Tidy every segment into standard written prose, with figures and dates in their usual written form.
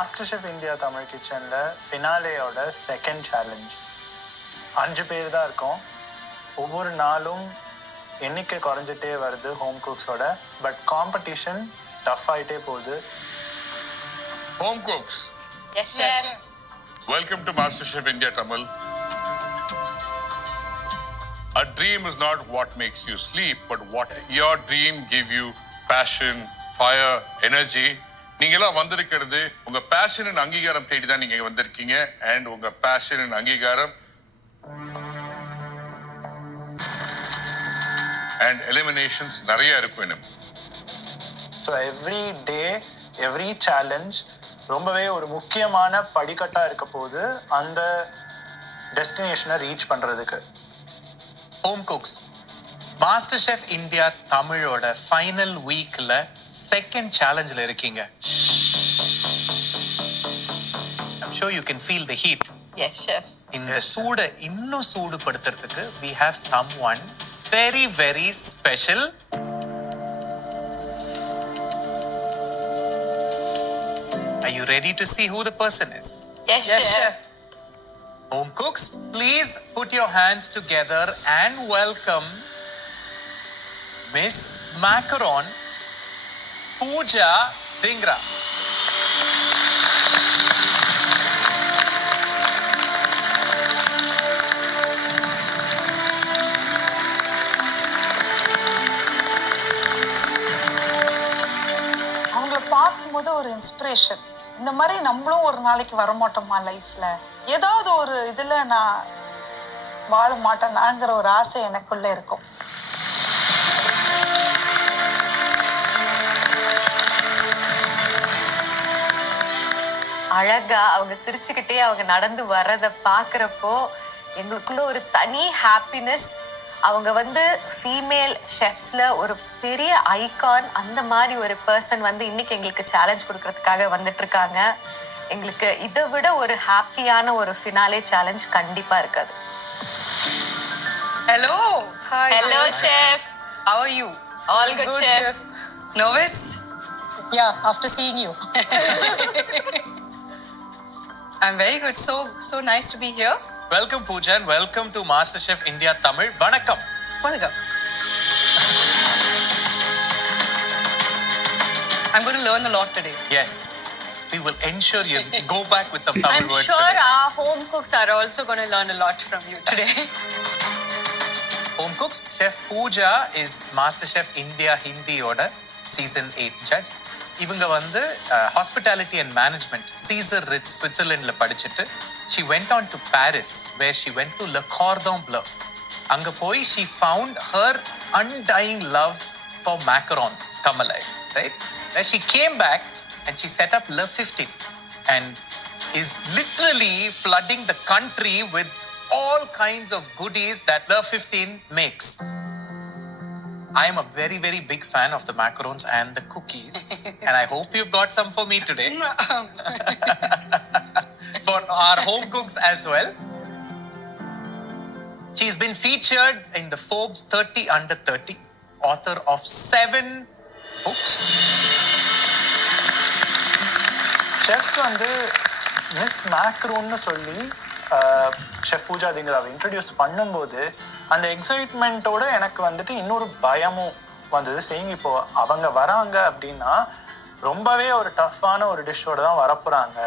MasterChef India Tamil Kitchenல ஃபினாலேயோட second challenge. 5 பேர் தான் இருக்கோம். ஒவ்வொரு நாளும் எண்ணிக்கை குறைஞ்சிட்டே வருது ஹோம் குக்ஸோட. பட் காம்படிஷன் டஃப் ஆகிட்டே போகுது. Home cooks. Yes, chef. Welcome to MasterChef India Tamil. A dream is not what makes you sleep, but what your dream give you passion, fire, energy. நீங்களாம் வந்திருக்கிறது உங்க பேஷனின் அங்கீகாரம் தேடி தான் நீங்க வந்திருக்கீங்க. அண்ட் உங்க பேஷனின் அங்கீகாரம் அண்ட் எலிமினேஷன்ஸ் நிறைய இருக்கும் இன்னும். So every day every challenge ரொம்பவே ஒரு முக்கியமான படிக்கட்டாக இருக்க போது அந்த டெஸ்டினேஷனை ரீச் பண்ணுறதுக்கு. ஹோம் குக்ஸ் மாஸ்டர் இந்தியா தமிழோட ஃபைனல் வீக்ல செகண்ட் சேலஞ்சில் இருக்கீங்க. I'm sure you can feel the heat. Yes, chef. இந்த சூடை இன்னும் சூடுபடுத்துறதுக்கு we have someone very very special. Are you ready to see who the person is? Yes, chef. Home cooks, please put your hands together and welcome Miss Macaron, Pooja Dhingra. அவங்கள பார்க்கும்போது ஒரு இன்ஸ்பிரேஷன். இந்த மாதிரி நம்மளும் ஒரு நாளைக்கு வரமாட்டோமா லைஃப்ல, ஏதாவது ஒரு இதுல நான் வாழ மாட்டேனாங்கிற ஒரு ஆசை எனக்குள்ள இருக்கும். அழகா அவங்க சிரிச்சுக்கிட்டே அவங்க நடந்து வர்றத பாக்குறப்போ எங்களுக்குள்ள ஒரு தனி ஹாப்பினஸ். அவங்க ஃபீமேல் ஷெஃப்ஸ்ல ஒரு பெரிய ஐகான். அந்த மாதிரி ஒரு பர்சன் இன்னைக்கு எங்களுக்கு சேலஞ்ச் கொடுக்கறதுக்காக வந்துட்டு இருக்காங்க. எங்களுக்கு இதை விட ஒரு ஹாப்பியான ஒரு ஃபினாலே சேலஞ்ச் கண்டிப்பா இருக்காது. Hello. Hi. Hello, chef. How are you? All good, chef. Nervous? Yeah, after seeing you. I'm very good. So nice to be here. Welcome Pooja and welcome to MasterChef India Tamil. Vanakkam. Vanakkam. I'm going to learn a lot today. Yes. We will ensure you go back with some Tamil I'm words sure today. our home cooks are also going to learn a lot from you today. Home cooks, Chef Pooja is MasterChef India Hindi order season 8 judge. இவங்க hospitality and management Caesar Ritz Switzerlandல படிச்சிட்டு she went on to Paris where she went to Le Cordon Bleu. அங்க போய் she found her undying love for macarons come alive, right? Where she came back and she set up Le 15 and is literally flooding the country with all kinds of goodies that Le 15 makes. I am a very, very big fan of the macarons and the cookies. And I hope you've got some for me today. For our home cooks as well. She's been featured in the Forbes 30 Under 30, author of 7 books. Chefs miss மேக்ரோன்னு சொல்லி chef Pooja திங்கராவை இன்ட்ரடியூஸ் பண்ணும்போது அந்த எக்ஸைட்மெண்ட்டோட எனக்கு இன்னொரு பயமும் வந்தது. செய்யுங்க இப்போ அவங்க வராங்க அப்படின்னா ரொம்பவே ஒரு டஃப்பான ஒரு டிஷ்ஷோட தான் வரப்போகிறாங்க.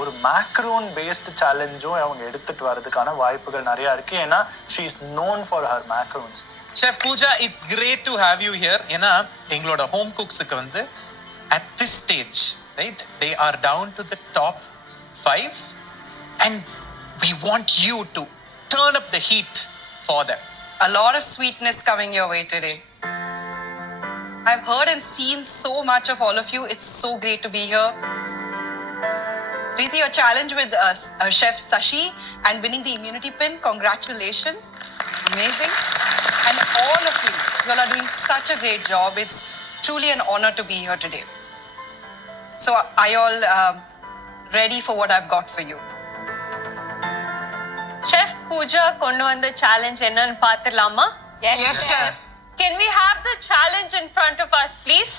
ஒரு மேக்ரோன் பேஸ்டு சேலஞ்சும் அவங்க எடுத்துகிட்டு வர்றதுக்கான வாய்ப்புகள் நிறையா இருக்குது. ஏன்னா she is known for her macarons. Chef Pooja, it's great to have you here. ஏன்னா எங்களோட ஹோம் குக்ஸுக்கு at this stage, right, they are down to the top 5 and we want you to turn up the heat for them. A lot of sweetness coming your way today. I've heard and seen so much of all of you. It's so great to be here. Preeti, your challenge with Chef Sashi and winning the immunity pin, congratulations. Amazing. And all of you all are doing such a great job. It's truly an honor to be here today. So are you all ready for what I've got for you? Chef Pooja kondu vanda challenge enna nu paathirlama? Yes, chef. Can we have the challenge in front of us, please?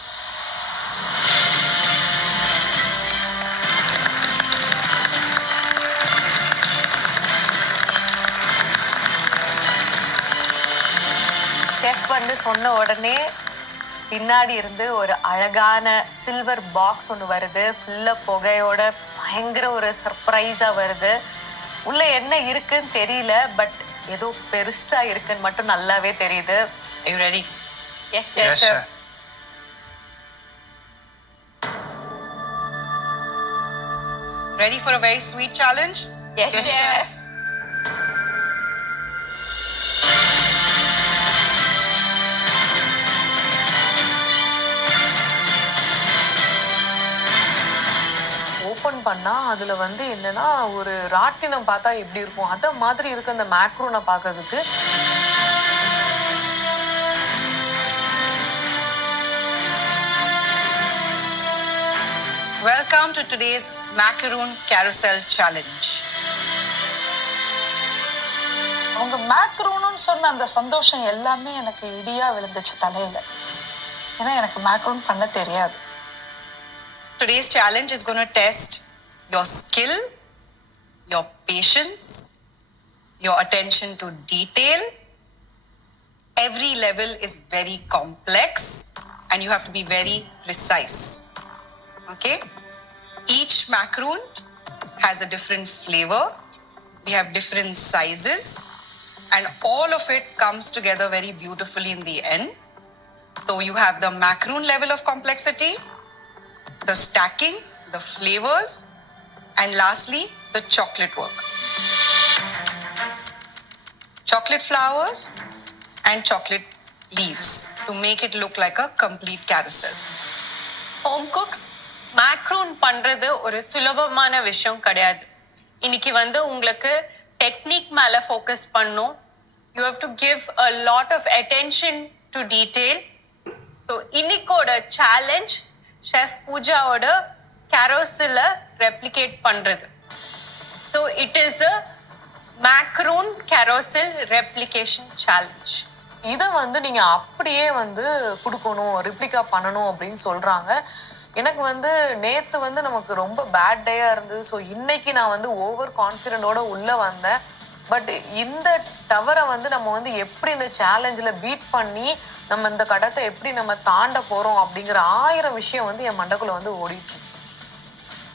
அப்படின்னு சொன்ன உடனே பின்னாடி இருந்து ஒரு அழகான silver box ஒன்று வருது. ஃபுல்லாக புகையோட பயங்கர ஒரு சர்ப்ரைஸாக வருது. உள்ள என்ன இருக்குன்னு தெரியல, பட் ஏதோ பெருசா இருக்குன்னு மட்டும் நல்லாவே தெரியுது. Are you ready? Yes, Yes, chef. chef. Ready for a very sweet challenge? Yes, chef. Open பண்ணா அதுல வந்து என்னன்னா ஒரு ராட்டினம் பார்த்தா எப்படி இருக்கும் அத மாதிரி இருக்கு அந்த மேக்ரோனை பார்க்கிறதுக்கு. Welcome to today's Macaron Carousel Challenge. அவங்க மேக்ரூன்னு சொன்ன அந்த சந்தோஷம் எல்லாமே எனக்கு இடியா விழுந்துச்சு தலையில. ஏன்னா எனக்கு மேக்ரூன் பண்ண தெரியாது. Today's challenge is going to test your skill, your patience, your attention to detail. Every level is very complex and you have to be very precise. Okay? Each macaroon has a different flavor. We have different sizes and all of it comes together very beautifully in the end. So you have the macaroon level of complexity, the stacking, the flavors, and lastly, the chocolate work. Chocolate flowers and chocolate leaves to make it look like a complete carousel. Home cooks macaroon பண்றது ஒரு சுலபமான விஷயம் கிடையாது. இன்னைக்கு வந்து உங்களுக்கு டெக்னிக் மேல focus பண்ணும். You have to give a lot of attention to detail. So இன்னைக்கோட சேலஞ்ச் ஷெஃப் பூஜாவோட கேரோசலை ரெப்ளிகேட் பண்றது. So it is a macaroon carousel replication challenge. இதை வந்து நீங்க அப்படியே வந்து கொடுக்கணும், ரிப்ளிகா பண்ணணும் அப்படின்னு சொல்றாங்க. எனக்கு வந்து நேத்து வந்து நமக்கு ரொம்ப பேட் டேயா இருந்தது. ஸோ இன்னைக்கு நான் வந்து ஓவர் கான்ஃபிடென்டோட உள்ள வந்தேன். பட் இந்த டவரை வந்து நம்ம வந்து எப்படி இந்த சேலஞ்சில் பீட் பண்ணி நம்ம இந்த கடத்தை எப்படி நம்ம தாண்ட போறோம் அப்படிங்கிற 1000 விஷயம் வந்து என் மண்டக்குள்ள வந்து ஓடிட்டு இருக்கு.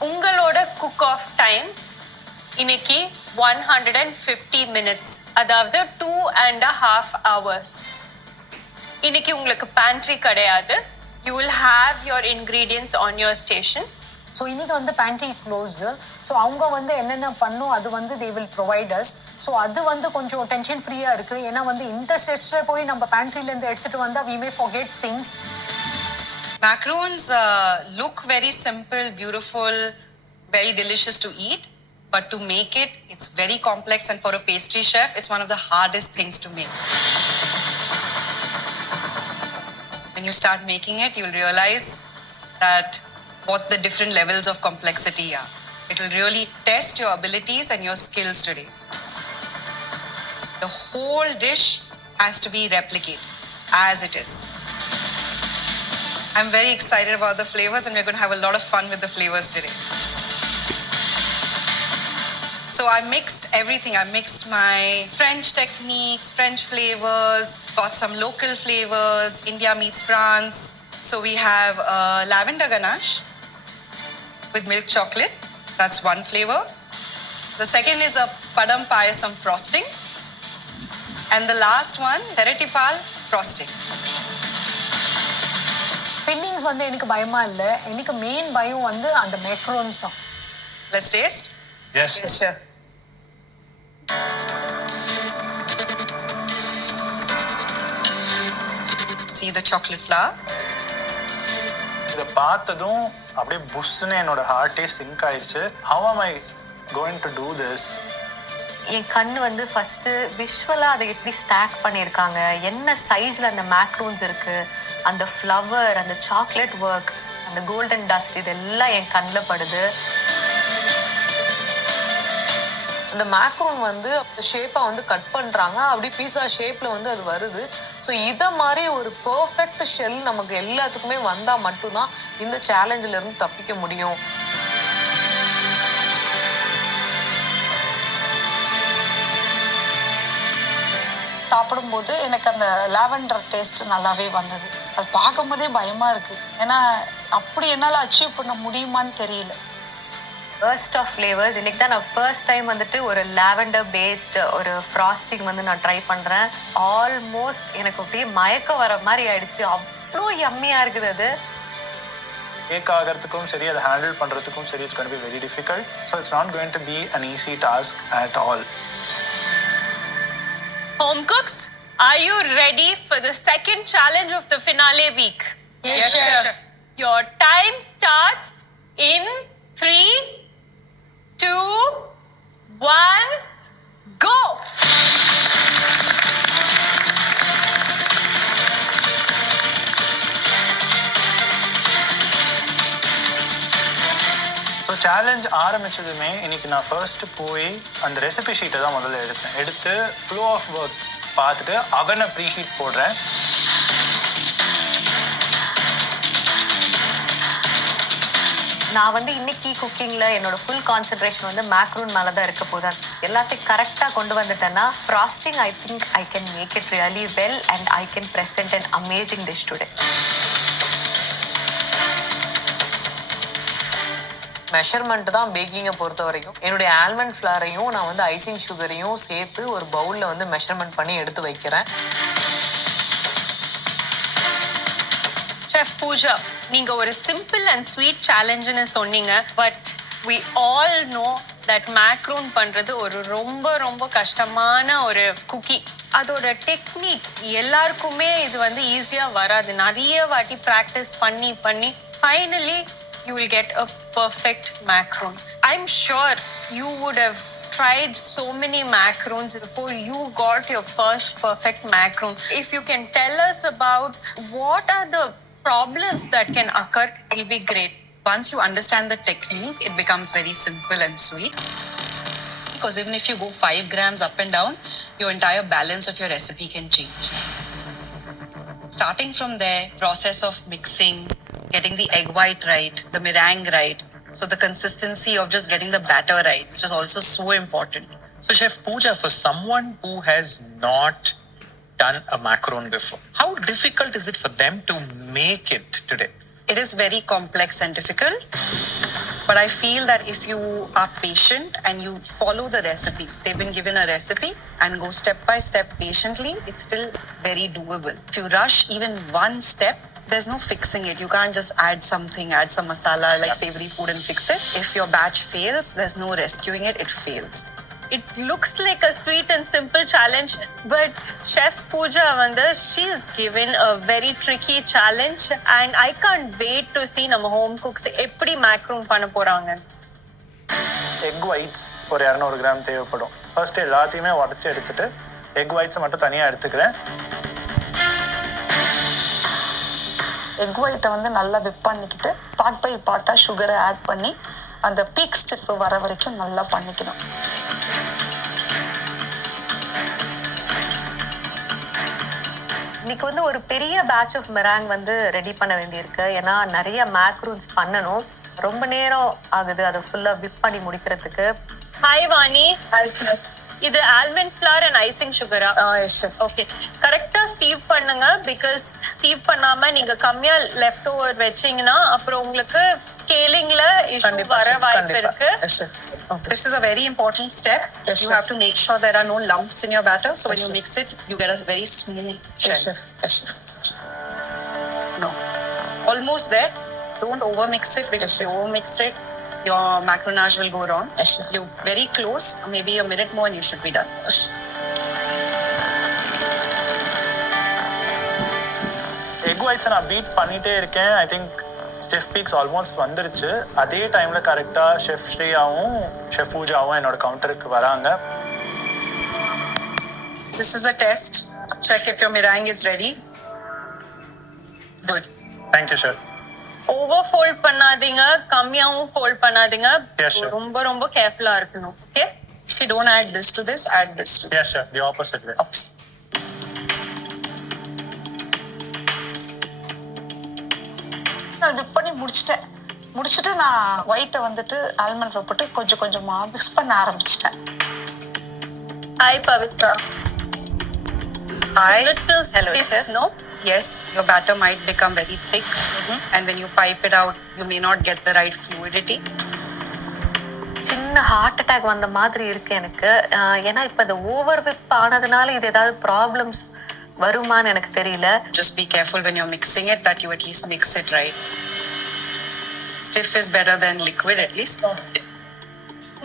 உங்களோட குக் ஆஃப் டைம் இன்னைக்கு 150 minutes, அதாவது 2.5 hours. இன்னைக்கு உங்களுக்கு பேண்ட்ரி கிடையாது. You will have your ingredients on your station. So இன்னைக்கு வந்து பேண்ட்ரி க்ளோஸ். ஸோ அவங்க வந்து என்னென்ன பண்ணும் அது வந்து they will provide as. So அது வந்து கொஞ்சம் டென்ஷன் ஃப்ரீயாக இருக்குது. ஏன்னா வந்து இந்த ஸ்ட்ரெஸ்ஸில் போய் நம்ம பேண்ட்ரிலேருந்து எடுத்துகிட்டு வந்தால் we may forget things. Macarons look very simple, beautiful, very delicious to eat. But to make it, it's very complex, and for a pastry chef, it's one of the hardest things to make. When you start making it, you'll realize that what the different levels of complexity are. It will really test your abilities and your skills today. The whole dish has to be replicated as it is. I'm very excited about the flavors, and we're going to have a lot of fun with the flavors today. So I mixed everything. I mixed my French techniques, French flavors, got some local flavors, India meets France. So we have lavender ganache with milk chocolate. That's one flavor. The second is a padam payasam frosting. And the last one, teretipal frosting. Fillings வந்து எனக்கு பயமா இல்லை. எனக்கு மெயின் பயம் வந்து அந்த மேக்ரோன்ஸ் தான். Let's taste. Yes. Yes, chef. See the chocolate flour. இதை பார்த்ததும் அப்படியே புஷ்ன்னு என்னோட ஹார்ட்டே சிங்க் ஆயிடுச்சு. How am I going to do this? என் கண்ணு வந்து ஃபர்ஸ்ட் விஷுவலா அதை எப்படி ஸ்டாக் பண்ணியிருக்காங்க, என்ன சைஸ்ல அந்த மேக்ரூன்ஸ் இருக்கு, அந்த ஃப்ளவர், அந்த சாக்லேட் ஒர்க், அந்த கோல்டன் டஸ்ட், இதெல்லாம் என் கண்ணில் படுது. அந்த மேக்ரோன் வந்து ஷேப்பாக வந்து கட் பண்ணுறாங்க. அப்படி பீஸா ஷேப்பில் வந்து அது வருது. ஸோ இதை மாதிரி ஒரு பர்ஃபெக்ட் ஷெல் நமக்கு எல்லாத்துக்குமே வந்தால் மட்டும்தான் இந்த சேலஞ்சில் இருந்து தப்பிக்க முடியும். சாப்பிடும்போது எனக்கு அந்த லாவெண்டர் டேஸ்ட் நல்லாவே வந்தது. அது பார்க்கும்போதே பயமாக இருக்குது. ஏன்னா அப்படி என்னால் அச்சீவ் பண்ண முடியுமான்னு தெரியல. ஃபர்ஸ்ட் ஆஃப் ஃப்ளேவர்ஸ் இன்னைக்கு தான் நான் ஃபர்ஸ்ட் டைம் வந்துட்டு ஒரு லாவெண்டர் பேஸ்டு ஒரு ஃப்ராஸ்டிங் வந்து நான் ட்ரை பண்ணுறேன். ஆல்மோஸ்ட் எனக்கு அப்படியே மயக்கம் வர மாதிரி ஆயிடுச்சு. அவ்வளோ யம்மியாக இருக்குது அது. கேக் ஆகிறதுக்கும் சரி, அதை ஹேண்டில் பண்ணுறதுக்கும் சரி, it's going to be very difficult. So it's not going to be an easy task at all. Home cooks, are you ready for the second challenge of the finale week? Yes, chef. Your time starts in 3, 2, 1, go! So challenge ஆரம்பித்ததுமே இன்னைக்கு நான் ஃபர்ஸ்ட்டு போய் அந்த ரெசிபி ஷீட்டை தான் முதல்ல எடுத்து flow of work பார்த்துட்டு அவனை ப்ரீஹீட் போடுறேன். நான் வந்து இன்னைக்கு குக்கிங்கில் என்னோட ஃபுல் கான்சென்ட்ரேஷன் வந்து மேக்ரூன் மேலே தான் இருக்க போது. எல்லாத்தையும் கரெக்டாக கொண்டு வந்துட்டேன்னா frosting I think I can make it really well and I can present an amazing dish today. Measurement தான் பேக்கிங்கை பொறுத்த வரைக்கும். என்னுடைய ஆல்மண்ட் ஃப்ளாரையும் நான் வந்து ஐசிங் சுகரையும் சேர்த்து ஒரு பவுலில் வந்து மெஷர்மெண்ட் பண்ணி எடுத்து வைக்கிறேன். Chef Pooja, நீங்க ஒரு சிம்பிள் அண்ட் ஸ்வீட் சேலஞ்சுன்னு சொன்னீங்க. But we all know that macaron பண்றது ஒரு ரொம்ப ரொம்ப கஷ்டமான ஒரு குக்கி. அதோட டெக்னிக் எல்லாருக்குமே இது வந்து ஈஸியா வராது. நிறைய வாட்டி ப்ராக்டிஸ் பண்ணி finally you will get a perfect macaron. I'm sure you would have tried so many macarons before you got your first perfect macaron. If you can tell us about what are the problems that can occur, it will be great. Once you understand the technique, it becomes very simple and sweet. Because even if you go 5 grams up and down, your entire balance of your recipe can change. Starting from there, process of mixing, getting the egg white right, the meringue right. So the consistency of just getting the batter right, which is also so important. So Chef Pooja, for someone who has not done a macaron before, how difficult is it for them to make it today? It is very complex and difficult, but I feel that if you are patient and you follow the recipe, they've been given a recipe, and go step by step patiently, it's still very doable. If you rush even one step, there's no fixing it. You can't just add some masala like savory food and fix it. If your batch fails, there's no rescuing it, it fails. It looks like a sweet and simple challenge, but Chef Pooja Vanda, she's given a very tricky challenge, and I can't wait to see நம்ம home cooks எப்படி macaron பண்ண போறாங்க. Egg whites ஒரு 200 கிராம் தேவைப்படும். ஃபர்ஸ்ட் எல்லாத்தையுமே உடச்சி எடுத்துட்டு எக் ஒயிட்ஸை மட்டும் தனியாக எடுத்துக்கிறேன். எக் ஒயிட்டை வந்து நல்லா விப் பண்ணிக்கிட்டு பார்ட் பை பார்ட்டாக சுகரை ஆட் பண்ணி அந்த பீக் ஸ்டிஃப் வர வரைக்கும் நல்லா பண்ணிக்கணும். இன்னைக்கு வந்து ஒரு பெரிய பேட்ச் ஆஃப் மெராங் வந்து ரெடி பண்ண வேண்டியிருக்கு. ஏன்னா நிறைய மேக்ரூன்ஸ் பண்ணணும். ரொம்ப நேரம் ஆகுது அதை ஃபுல்லாக விப் பண்ணி முடிக்கிறதுக்கு. ஹாய் வாணி. இது ஆல்மண்ட் ஃப்ளார் அண்ட் ஐசிங் சுகரா? Yes chef. ஓகே, கரெக்டா சீவ் பண்ணுங்க. பிகாஸ் சீவ் பண்ணாம நீங்க கம்மியா லெஃப்ட் ஓவர் வச்சீங்கன்னா அப்புறம் உங்களுக்கு ஸ்கேலிங்ல இஷ்யூ வர வாய்ப்பு இருக்கு. This is a very important step. Yes, you chef. have to make sure there are no lumps in your batter, so when you mix it, you get a very smooth shell. Yes, chef. No, almost there. Don't over mix it, because if you over mix it, your macaronage will go wrong. Yes, chef. You're very close. Maybe a minute more and you should be done. Egg ஒயிட்ஸை நான் beat பண்ணிகிட்டே இருக்கேன். I think stiff peaks almost வந்துருச்சு. அதே டைமில் கரெக்டாக ஷெஃப் ஸ்ரீயாவும் ஷெஃப் பூஜாவும் என்னோட கவுண்டருக்கு வராங்க. This is a test. Check if your meringue is ready. Good. Thank you chef. Over fold பண்ணாதீங்க, கம்மியாவும் ஃபோல்ட் பண்ணாதீங்க. Yes, chef. ரொம்ப ரொம்ப கேர்ஃபுல்லா இருக்கணும். Okay, If you don't add this to this, add this to this. Yes chef, the opposite way. நான் whip பண்ணி முடிச்சுட்டு நான் ஒயிட்டை வந்துட்டு ஆல்மண்ட் போட்டு கொஞ்சம் கொஞ்சமாக மிக்ஸ் பண்ண ஆரம்பிச்சிட்டேன். ஹாய் Pavithra. little Hello, stiff, chef. no? Yes, your batter might become very thick, and when you pipe it out, you may not get the right fluidity. சின்ன ஹார்ட் அட்டாக் வந்த மாதிரி இருக்கு எனக்கு. ஏன்னா இப்போ இந்த ஓவர் விப் ஆனதுனால இது ஏதாவது ப்ராப்ளம்ஸ் வருமான்னு எனக்கு தெரியல. Just be careful when you're mixing it that you at least mix it right. Stiff is better than liquid at least.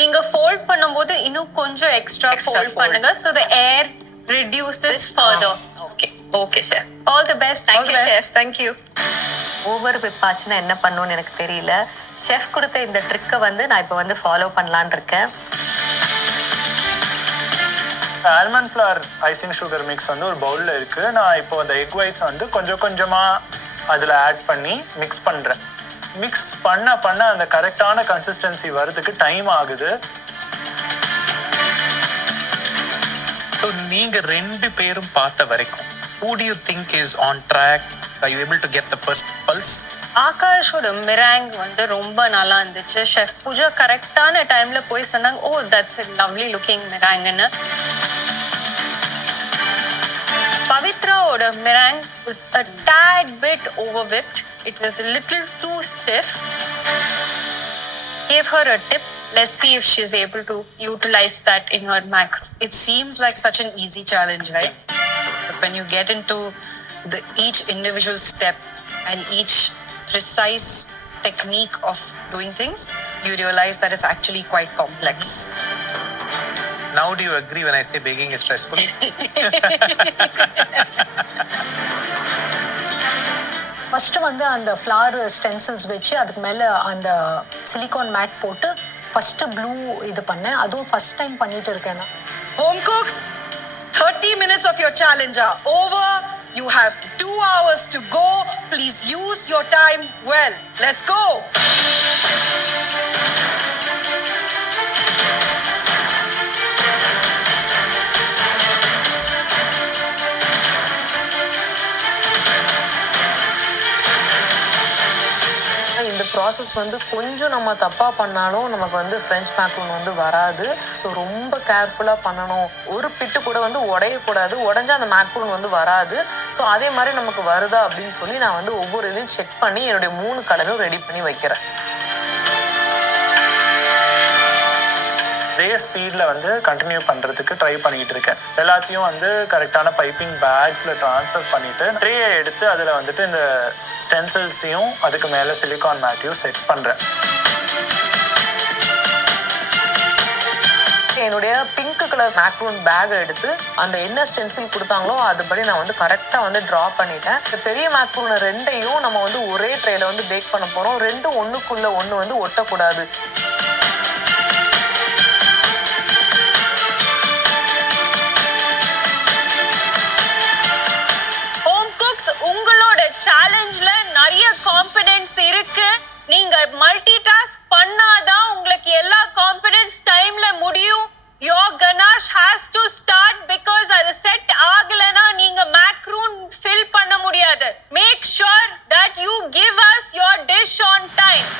நீங்க fold பண்ணும்போது இன்னும் கொஞ்சம் extra fold fold. பண்ணுங்க so the air reduces further. Okay chef. All the best. Thank you chef. Thank you. Over whip ஆச்சுன்னா என்ன பண்ணணும்னு எனக்கு தெரியல. செஃப் கொடுத்த இந்த ட்ரிக்கை வந்து நான் இப்போ வந்து ஃபாலோ பண்ணலான்னு இருக்கேன். Almond flower icing sugar mix வந்து ஒரு பவுலில் இருக்குது. நான் இப்போ அந்த எக் ஒயிட்ஸ் வந்து கொஞ்சம் கொஞ்சமாக அதில் ஆட் பண்ணி மிக்ஸ் பண்ணுறேன். மிக்ஸ் பண்ண அந்த கரெக்டான கன்சிஸ்டன்சி வரதுக்கு டைம் ஆகுது. ஸோ நீங்கள் 2 பேரும் பார்த்த வரைக்கும் who do you think is on track? Are you able to get the first pulse? ஆகாஷோட மிராங் வந்து ரொம்ப நல்லா இருந்துச்சு. ஷெஃப் பூஜா கரெக்டான டைம்ல போய் சொன்னாங்க, oh that's a lovely looking மிராங்னு. பவித்ராவோட மிராங் was a tad bit overwhipped. It was a little too stiff. Gave her a tip. Let's see if she's able to utilize that in her macro. It seems like such an easy challenge, right? But when you get into each individual step and each precise technique of doing things, you realize that it's actually quite complex. Now do you agree when I say baking is stressful? First வந்து அந்த flower stencils வச்சு அதுக்கு மேலே அந்த silicon mat போட்டு first blue இது பண்ணேன். அதுவும் ஃபஸ்ட் டைம் பண்ணிட்டு இருக்கேன் நான். Home cooks, 30 minutes of your challenge are over. You have 2 hours to go. Please use your time well. Let's go. இந்த ப்ராசஸ் வந்து கொஞ்சம் நம்ம தப்பாக பண்ணாலும் நமக்கு வந்து ஃப்ரெஞ்ச் மேக்ரோன் வந்து வராது. ஸோ ரொம்ப கேர்ஃபுல்லாக பண்ணணும். ஒரு பிட்டு கூட வந்து உடையக்கூடாது. உடஞ்சா அந்த மேக்ரோன் வந்து வராது. ஸோ அதே மாதிரி நமக்கு வருதா அப்படின்னு சொல்லி நான் வந்து ஒவ்வொரு இதையும் செக் பண்ணி என்னுடைய 3 கலரும் ரெடி பண்ணி வைக்கிறேன். அதே ஸ்பீடில் வந்து கண்டினியூ பண்ணுறதுக்கு ட்ரை பண்ணிகிட்டு இருக்கேன். எல்லாத்தையும் வந்து கரெக்டான பைப்பிங் பேக்ஸில் ட்ரான்ஸ்ஃபர் பண்ணிவிட்டு ட்ரேயை எடுத்து அதில் வந்துட்டு இந்த ஸ்டென்சில்ஸையும் அதுக்கு மேலே சிலிகான் மேட்டையும் செட் பண்ணுறேன். என்னுடைய பிங்க் கலர் மேக்ரோன் பேக் எடுத்து அந்த என்ன ஸ்டென்சில் கொடுத்தாங்களோ அதுபடி நான் வந்து கரெக்டாக வந்து ட்ரா பண்ணிட்டேன். இந்த பெரிய மேக்ரோன் 2ஐயும் நம்ம வந்து ஒரே ட்ரேல வந்து பேக் பண்ண போகிறோம். 2 ஒன்றுக்குள்ள ஒன்று வந்து ஒட்டக்கூடாது. உங்களோட சேலஞ்ச்ல நிறைய கான்ஃபிடன்ஸ் இருக்கு. நீங்க மல்டி டாஸ்க் பண்ணாதான் உங்களுக்கு எல்லா கான்ஃபிடன்ஸ் டைம்ல முடியும். Your ganache has to start because அது செட் ஆகலனா நீங்க மேக்ரூன் ஃபில் பண்ண முடியாது. Make sure that you give us your dish on time.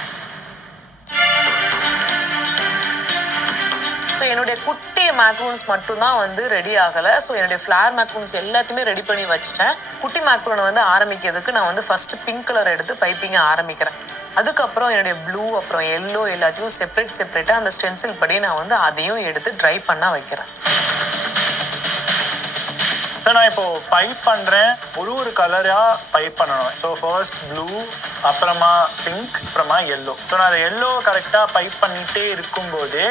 So என்னுடைய குட்டி மேக்ரூன்ஸ் மட்டும்தான் வந்து ரெடி ஆகலை. ஸோ என்னுடைய ஃப்ளார் மேக்ரூன்ஸ் எல்லாத்தையுமே ரெடி பண்ணி வச்சுட்டேன். குட்டி மேக்ரூனை வந்து ஆரம்பிக்கிறதுக்கு நான் வந்து ஃபஸ்ட்டு பிங்க் கலர் எடுத்து பைப்பிங்கை ஆரம்பிக்கிறேன். அதுக்கப்புறம் என்னுடைய ப்ளூ அப்புறம் எல்லோ எல்லாத்தையும் செப்பரேட்டாக அந்த ஸ்டென்சில் படி நான் வந்து அதையும் எடுத்து ட்ரை பண்ண வைக்கிறேன். ஸோ நான் இப்போது பைப் பண்ணுறேன். ஒரு கலராக பைப் பண்ணணும். ஸோ ஃபர்ஸ்ட் ப்ளூ, அப்புறமா பிங்க், அப்புறமா எல்லோ. ஸோ நான் அதை எல்லோ கரெக்டாக பைப் பண்ணிகிட்டே இருக்கும்போதே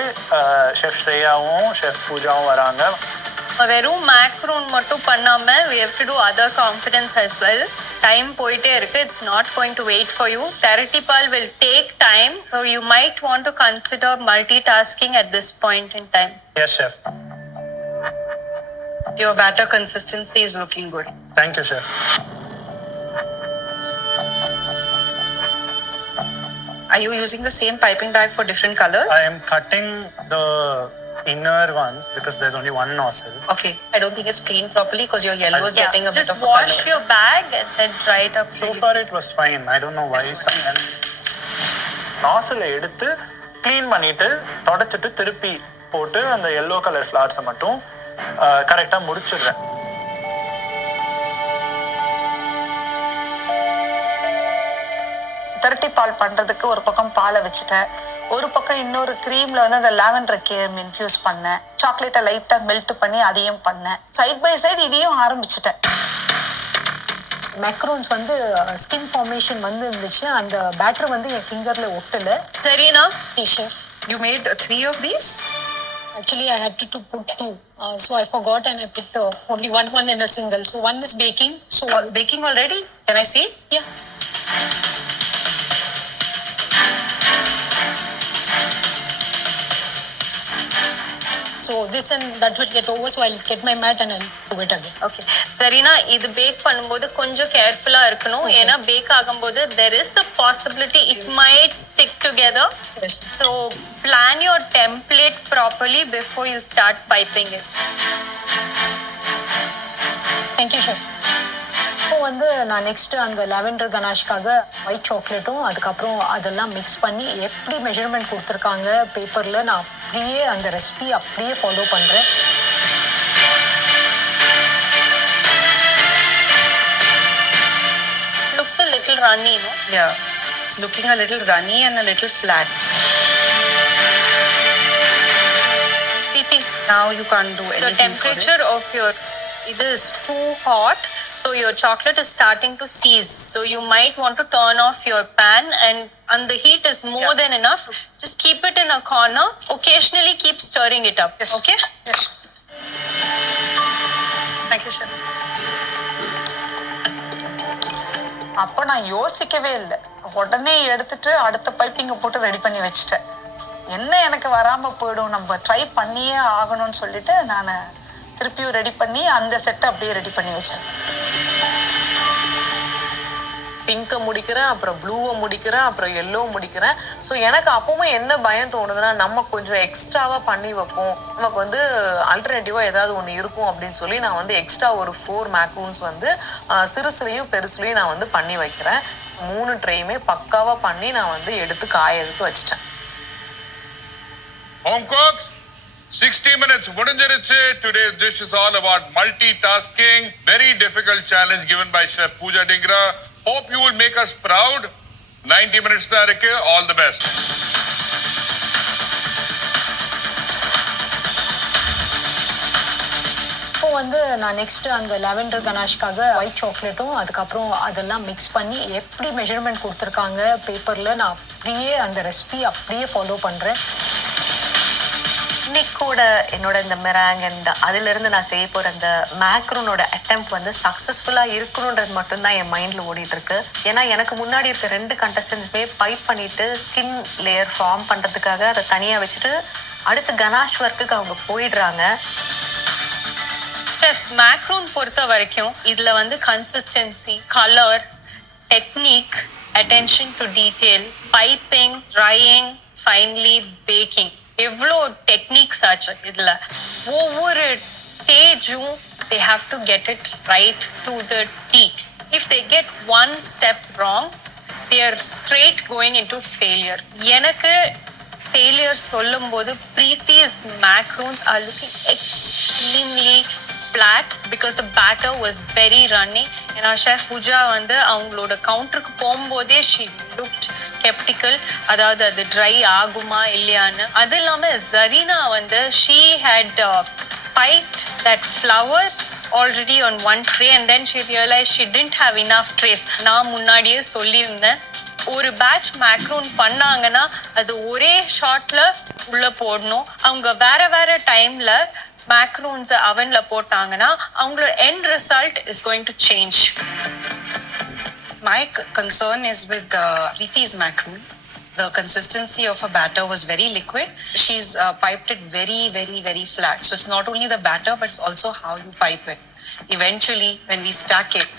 ஷெஃப் ஸ்ரேயாவும் ஷெஃப் பூஜாவும் வராங்க. வெறும் மேக்ரூன் மட்டும் பண்ணாம we have to do other components as well. Time போயிட்டே இருக்கு. It's not going to wait for you. Theritipal will take time, so you might want to consider multitasking at this point in time. Yes, chef. Your batter consistency is looking good. Thank you, chef. Are you using the same piping bag for different colors? I am cutting the inner ones because there's only one nozzle. Okay, I don't think it's cleaned properly because your yellow is getting a bit just of a wash color. your bag and then dry it up. So far it was fine. I don't know why. nozzle எடுத்து க்ளீன் பண்ணிட்டு தொடச்சிட்டு திருப்பி போட்டு அந்த yellow color flowers மட்டும் கரெக்டாக முடிச்சிடுறேன். திரட்டி பால் பண்ணுறதுக்கு ஒரு பக்கம் பாலை வச்சுட்டேன், ஒரு பக்கம் இன்னொரு க்ரீமில் வந்து அந்த லாவெண்டர் கேம் இன்ஃப்யூஸ் பண்ணேன், சாக்லேட்டை லைட்டாக மெல்ட் பண்ணி அதையும் பண்ணேன், சைட் பை சைடு இதையும் ஆரம்பிச்சிட்டேன். மேக்ரோன்ஸ் வந்து ஸ்கின் ஃபார்மேஷன் வந்து இருந்துச்சு, அந்த பேட்டர் வந்து என் ஃபிங்கரில் ஒட்டலை. சரினா chef, You made 3 of these? actually I had to put 2, so I forgot and I put only one in a single. So one is baking. So Baking already? Can I see? yeah. So this and that will get over, so I'll get my mat and I'll do it again. Okay சரினா இது bake பண்ணும்போது கொஞ்சம் கேர்ஃபுல்லா இருக்கணும். ஏன்னா பேக் ஆகும்போது there is a possibility it might stick together. Yes. So plan your template properly before you start piping it. Thank you, chef. இப்போ வந்து நான் நெக்ஸ்ட் அந்த லாவெண்டர் கனாஷ்காக ஒயிட் சாக்லேட்டும் அதுக்கப்புறம் அதெல்லாம் மிக்ஸ் பண்ணி எப்படி மெஷர்மெண்ட் கொடுத்துருக்காங்க பேப்பரில் நான் அப்படியே அந்த ரெசிபி அப்படியே ஃபாலோ பண்ணுறேன். Looks a little runny, no? Yeah. It's looking a little runny and a little flat. Preeti, Now you can't do the anything for it. temperature of your it is too hot, so your chocolate is starting to seize. So you might want to turn off your pan, and the heat is more than enough. Just keep it in a corner. Occasionally keep stirring it up. Yes. Okay? Yes. Thank you, chef. அப்போ நான் யோசிக்கவே இல்லை, உடனே எடுத்துட்டு அடுத்த பைப்பிங்கை போட்டு ரெடி பண்ணி வச்சுட்டேன். என்ன எனக்கு வராமல் போயிடும், நம்ம ட்ரை பண்ணியே ஆகணும்னு சொல்லிட்டு நான் திருப்பியும் ரெடி பண்ணி அந்த செட்டை அப்படியே ரெடி பண்ணி வச்சேன். பிங்கை முடிக்கிறேன், அப்புறம் ப்ளூவை முடிக்கிறேன், அப்புறம் எல்லோ முடிக்கிறேன். ஸோ எனக்கு அப்பவும் என்ன பயம் தோணுதுன்னா, நம்ம கொஞ்சம் எக்ஸ்ட்ராவாக பண்ணி வைப்போம், நமக்கு வந்து ஆல்டர்னேட்டிவாக ஏதாவது ஒன்று இருக்கும் அப்படின்னு சொல்லி நான் வந்து எக்ஸ்ட்ரா ஒரு 4 மேக்ரூன்ஸ் வந்து சிறுசுலையும் பெருசுலையும் நான் வந்து பண்ணி வைக்கிறேன். 3 ட்ரையுமே பக்காவாக பண்ணி நான் வந்து எடுத்து காயதுக்கு வச்சிட்டேன். Home cooks, 60 minutes முடிஞ்சிருச்சு. Today's dish is all about multitasking. Very difficult challenge given by Chef Pooja Dhingra. Hope you will make us proud. 90 minutes தான் இருக்கு. All the best. இப்போ வந்து நான் நெக்ஸ்ட் அந்த லாவெண்டர் கனாஷ்காக ஒயிட் சாக்லேட்டும் அதுக்கப்புறம் அதெல்லாம் மிக்ஸ் பண்ணி எப்படி மெஷர்மெண்ட் கொடுத்துருக்காங்க பேப்பரில் நான் அப்படியே அந்த ரெசிபி அப்படியே ஃபாலோ பண்ணுறேன். இன்னைக்கு கூட என்னோட இந்த மெராங் அண்ட் அதிலிருந்து நான் செய்ய போகிற அந்த மேக்ரூனோட அட்டெம்ப்ட் வந்து சக்ஸஸ்ஃபுல்லாக இருக்கணுன்றது மட்டும்தான் என் மைண்டில் ஓடிட்டு இருக்கு. ஏன்னா எனக்கு முன்னாடி இருக்க 2 கண்டஸ்டன்ஸுமே பைப் பண்ணிட்டு ஸ்கின் லேயர் ஃபார்ம் பண்ணுறதுக்காக அதை தனியாக வச்சுட்டு அடுத்து கனாஷ் ஒர்க்குக்கு அவங்க போயிடுறாங்க. Chefs, macaron பொறுத்த வரைக்கும் இதுல வந்து consistency, colour, technique, attention to detail, piping, drying, finally baking, எவ்வளோ டெக்னிக்ஸ் ஆச்சு இதுல. ஒவ்வொரு ஸ்டேஜும் they have to get it right to the T. If they get one step wrong, they are straight going into failure. எனக்கு failure சொல்லும்போது Preeti's macarons are looking extremely flat because the batter was very runny. And our chef Pooja வந்து அவங்களோட கவுண்டருக்கு போகும்போதே she looked skeptical, அதாவது அது ட்ரை ஆகுமா இல்லையான்னு. அது இல்லாமல் Zarina வந்து she had piped that flour already on one tray and then she realized she didn't have enough trays. நான் முன்னாடியே சொல்லியிருந்தேன், ஒரு பேட்ச் மேக்ரோன் பண்ணாங்கன்னா அது ஒரே ஷாட்ல உள்ள போடணும். அவங்க வேற வேற டைம்ல macarons ovenல போட்டாங்கன்னா அவங்களோட end result is going to change. My concern is with Preeti's macaron. The consistency of her batter was very liquid. She's piped it very, very, very flat. So it's not only the batter, but it's also how you pipe it. Eventually, when we stack it,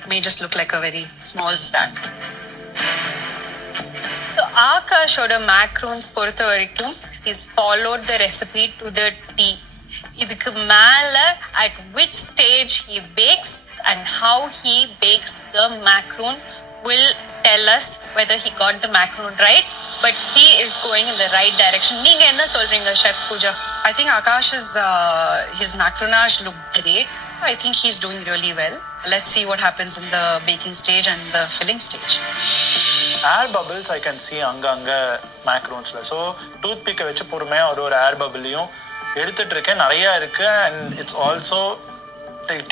it may just look like a very small stack. So ஆகாஷோட macarons பொறுத்த வரைக்கும் he's followed the recipe to the T. இதுக்கு மேல at which stage he bakes and how he bakes the macaron will tell us whether he got the macaron right, but he is going in the right direction. நீங்க என்ன சொல்றீங்க Chef Pooja? I think Akash's his macaronage looked great. I think he's doing really well. Let's see what happens in the baking stage and the filling stage. Air bubbles I can see அங்கே மேக்ரோன்ஸில். So tooth பிக்கை வச்சு பொறுமையாக ஒரு ஏர் பபிளையும் எடுத்துகிட்டு இருக்கேன். நிறையா இருக்குது and it's also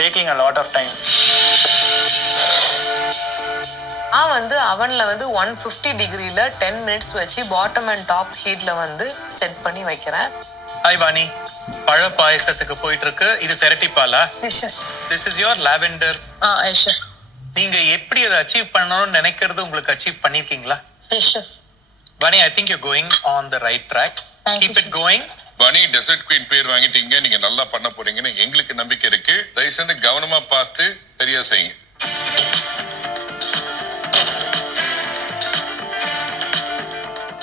taking a lot of time. நான் வந்து அவனில் வந்து 150 டிகிரியில் 10 மினிட்ஸ் வச்சு பாட்டம் அண்ட் டாப் ஹீட்டில் வந்து செட் பண்ணி வைக்கிறேன். ஹாய் வாணி, பழ பாயசத்துக்கு போயிட்டு இருக்கு. இது தெரட்டி பாலா? This is your lavender. நீங்க எப்படி அதை அச்சீவ் பண்ணணும்னு நினைக்கிறது உங்களுக்கு அச்சீவ் பண்ணிருக்கீங்களா? Vani, I think you going on the right track. Keep it going. Vani, dessert queen பேர் வாங்கிட்டீங்க, நீங்க நல்லா பண்ண போறீங்கன்னு எங்களுக்கு நம்பிக்கை இருக்கு. தயவு செஞ்சு கவனமா பார்த்து சரியா செய்யுங்க.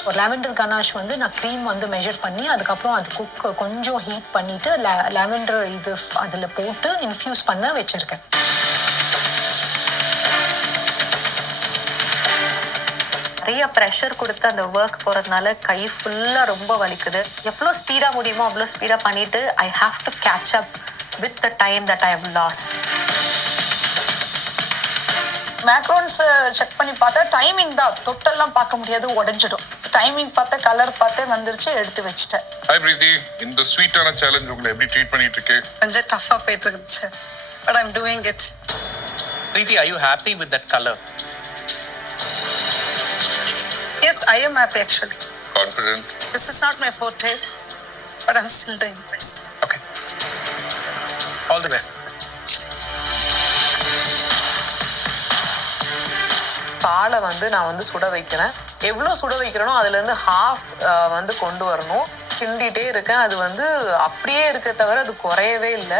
ஒரு லாவெண்டர் கனாஷ் வந்து நான் க்ரீம் வந்து மெஷர் பண்ணி அதுக்கப்புறம் அது கொஞ்சம் ஹீட் பண்ணிட்டு லாவெண்டர் இது அதில் போட்டு இன்ஃப்யூஸ் பண்ண வச்சிருக்கேன். நிறைய ப்ரெஷர் கொடுத்து அந்த ஒர்க் போகிறதுனால கை ஃபுல்லாக ரொம்ப வலிக்குது. எவ்வளோ ஸ்பீடாக முடியுமோ அவ்வளோ ஸ்பீடாக பண்ணிவிட்டு I have to catch up with the time that I have lost. Macarons check பண்ணி பார்த்தா டைமிங் தான், தொட்டெல்லாம் பார்க்க முடியாது, உடஞ்சிடும். டைமிங் பார்த்து கலர் பார்த்து வந்துருச்சு, எடுத்து வச்சுட்டேன். ஹாய் பிரீத்தி, இந்த ஸ்வீட்டான சேலஞ்ச் உங்களை எப்படி ட்ரீட் பண்ணிட்டு இருக்கு? கொஞ்சம் டஃப்பாக போயிட்டு இருந்துச்சு, but I'm doing it. Preethi, are you happy with that color? Yes, I am happy actually. Confident? This is not my forte, but I'm still doing my best. Okay. All the best. பாலை வந்து நான் வந்து சுட வைக்கிறேன். எவ்வளோ சுட வைக்கிறேனோ அதுலேருந்து ஹாஃப் வந்து கொண்டு வரணும். கிண்டிகிட்டே இருக்கேன். அது வந்து அப்படியே இருக்க தவிர அது குறையவே இல்லை.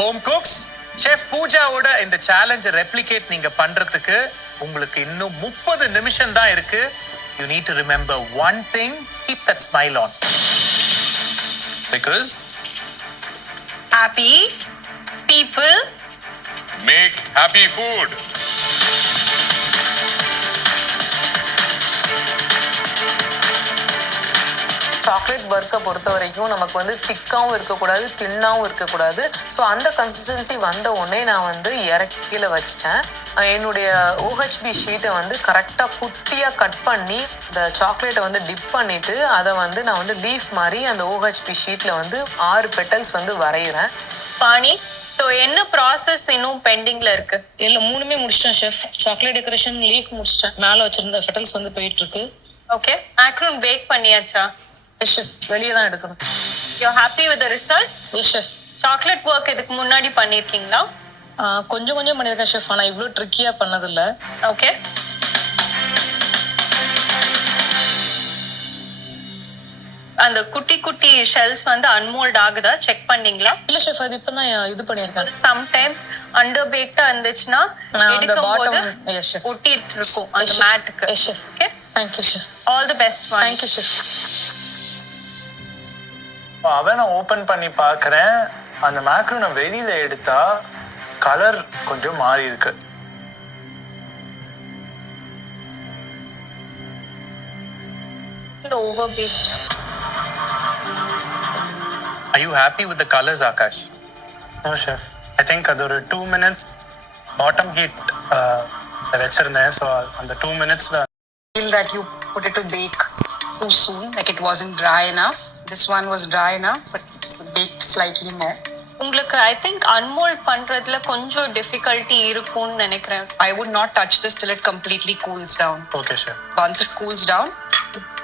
ஹோம் குக்ஸ், செஃப் பூஜாவோட இந்த சேலஞ்சை ரெப்ளிகேட் நீங்க பண்றதுக்கு உங்களுக்கு இன்னும் 30 நிமிஷம் தான் இருக்கு. You need to remember one thing, keep that smile on. Because happy people Make happy food. Chocolate பர்க்கை பொறுத்த வரைக்கும் நமக்கு வந்து திக்காகவும் இருக்கக்கூடாது, தின்னாகவும் இருக்கக்கூடாது. ஸோ அந்த கன்சிஸ்டன்சி வந்த உடனே நான் வந்து கீழே வச்சிட்டேன். என்னுடைய OHB ஷீட்டை வந்து கரெக்டாக குட்டியாக கட் பண்ணி இந்த சாக்லேட்டை வந்து டிப் பண்ணிவிட்டு அதை வந்து நான் வந்து லீஃப் மாதிரி அந்த OHB ஷீட்டில் வந்து 6 பெட்டல்ஸ் வந்து வரைகிறேன். பாணி, ஸோ என்ன ப்ராசஸ் இன்னும் பெண்டிங்ல இருக்கு? இல்லை 3மே முடிச்சிட்டேன் ஷெஃப். சாக்லேட் டெக்கரேஷன் லீஃப் முடிச்சிட்டேன். மேலே வச்சிருந்த பெட்டல்ஸ் வந்து போயிட்டு இருக்கு. ஓகே, மேக்ரோன் பேக் பண்ணியாச்சா? எஸ் ஷெஃப், வெளியே தான் எடுக்கணும். You happy with the result? Yes chef. Chocolate work இதுக்கு முன்னாடி பண்ணியிருக்கீங்களா? கொஞ்சம் பண்ணியிருக்கேன் ஷெஃப், ஆனால் இவ்வளோ ட்ரிக்கியாக பண்ணதில்லை. ஓகே, அந்த குட்டி குட்டி ஷெல்ஸ் வந்து அன்மோல்ட் ஆகுதா செக் பண்ணீங்களா? இல்லை ஷெஃப், அது இப்போ தான் இது பண்ணியிருக்கேன். சம்டைம்ஸ் அண்டர் பேக்டா இருந்துச்சுன்னா எடுக்கும்போது ஒட்டிட்டு இருக்கும் அந்த மேட்டுக்கு. Okay, thank you chef. All the best. Thank you chef. அவனை ஓப்பன் பண்ணி பார்க்குறேன். அந்த மேக்ரோனை வெளியில் எடுத்தா கலர் கொஞ்சம் மாறி இருக்கு. Are you happy with the colors, Akash? No chef, I think அது ஒரு 2 minutes bottom heat வச்சிருந்தேன். ஸோ அந்த 2 minutesல Feel that you put it to bake too soon, like it wasn't dry enough. This one was dry enough, but it's baked slightly more. உங்களுக்கு I think unmould பண்றதுல கொஞ்சம் டிஃபிகல்ட்டி இருக்கும்னு நினைக்கிறேன். I would not touch this till it completely cools down. Okay chef. Once it cools down,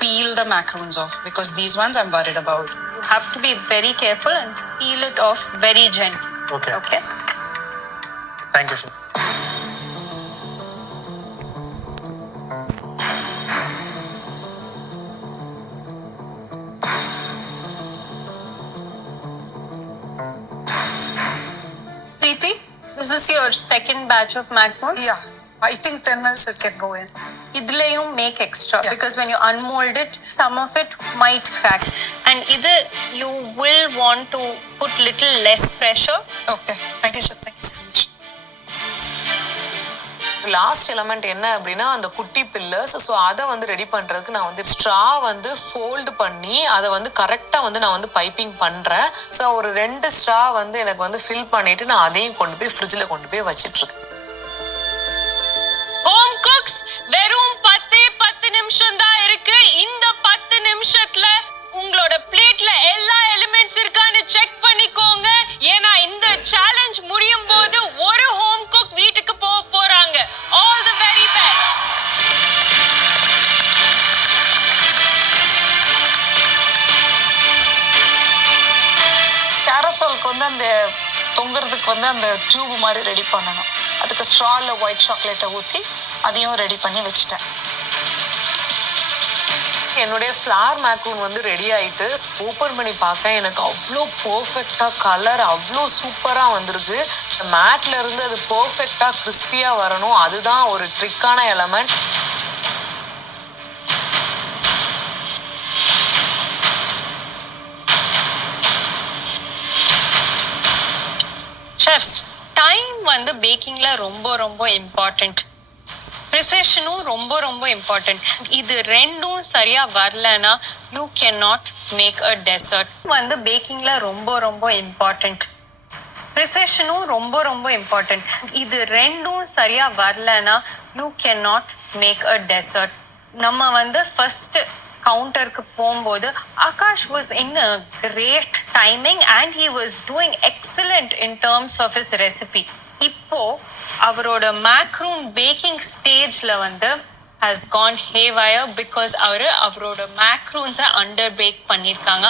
peel the macarons off because these ones I'm worried about. You have to be very careful and peel it off very gently. Okay. Okay. Thank you chef. Preeti, this is your second batch of macarons. Yeah, I think 10 minutes it can go in. Idlayum make extra because when you unmold it, some of it might crack. And either you will want to put little less pressure. Okay, thank you, chef. Thank you so much. Last element என்ன அப்படின்னா அந்த குட்டி pillars. So அதை வந்து ரெடி பண்ணுறதுக்கு நான் வந்து ஸ்ட்ரா வந்து ஃபோல்டு பண்ணி அதை வந்து கரெக்டாக வந்து நான் வந்து பைப்பிங் பண்ணுறேன். ஸோ ஒரு 2 ஸ்ட்ரா வந்து எனக்கு வந்து ஃபில் பண்ணிவிட்டு நான் அதையும் கொண்டு போய் ஃப்ரிட்ஜில் கொண்டு போய் வச்சிட்ருக்கேன். ஹோம் குக்ஸ் வெறும் 10 நிமிஷம் தான் இருக்கு. இந்த 10 நிமிஷத்துல உங்களோட பிளேட்ல எல்லா எலிமெண்ட்ஸ் இருக்கான்னு செக் பண்ணிக்கோங்க. ஏன்னா இந்த சேலஞ்ச் முடியும் போது ஒரு ஹோம் குக் வீட்டுக்கு போறாங்க. All the very best. கேரசோலுக்கு வந்து அந்த தொங்குறதுக்கு வந்து அந்த டியூப் மாதிரி ரெடி பண்ணணும். அதுக்கு ஸ்ட்ராவில் ஒயிட் சாக்லேட்டை ஊற்றி அதையும் ரெடி பண்ணி வச்சுட்டேன். என்னுடைய ஃப்ளார் மேக்ரூன் வந்து ரெடி ஆகிட்டு ஓப்பன் பண்ணி பார்க்க எனக்கு அவ்வளோ பர்ஃபெக்டாக கலர் அவ்வளோ சூப்பராக வந்திருக்கு. மேட்ல இருந்து அது பர்ஃபெக்டாக கிறிஸ்பியாக வரணும். அதுதான் ஒரு ட்ரிக்கான எலமெண்ட். செஃப்ஸ், டைம் வந்து பேக்கிங்ல ரொம்ப இம்பார்ட்டன்ட். ப்ரிசிஷனும் ரொம்ப இம்பார்ட்டன்ட். இது ரெண்டும் சரியா வரலனா you can not make a dessert. வந்து பேக்கிங்ல ரொம்ப இம்பார்ட்டன்ட். ப்ரிசிஷனும் ரொம்ப இம்பார்ட்டன்ட். இது ரெண்டும் சரியா வரலனா you can not make a dessert. நம்ம வந்து ஃபர்ஸ்ட் கவுண்டருக்கு போகும்போது Aakash was in a great timing and he was doing excellent in terms of his recipe. இப்போ அவரோட மேக்ரூன் பேக்கிங் ஸ்டேஜ்ல வந்து has gone haywire because அவரோட மேக்ரூன்ஸை அண்டர் பேக் பண்ணியிருக்காங்க.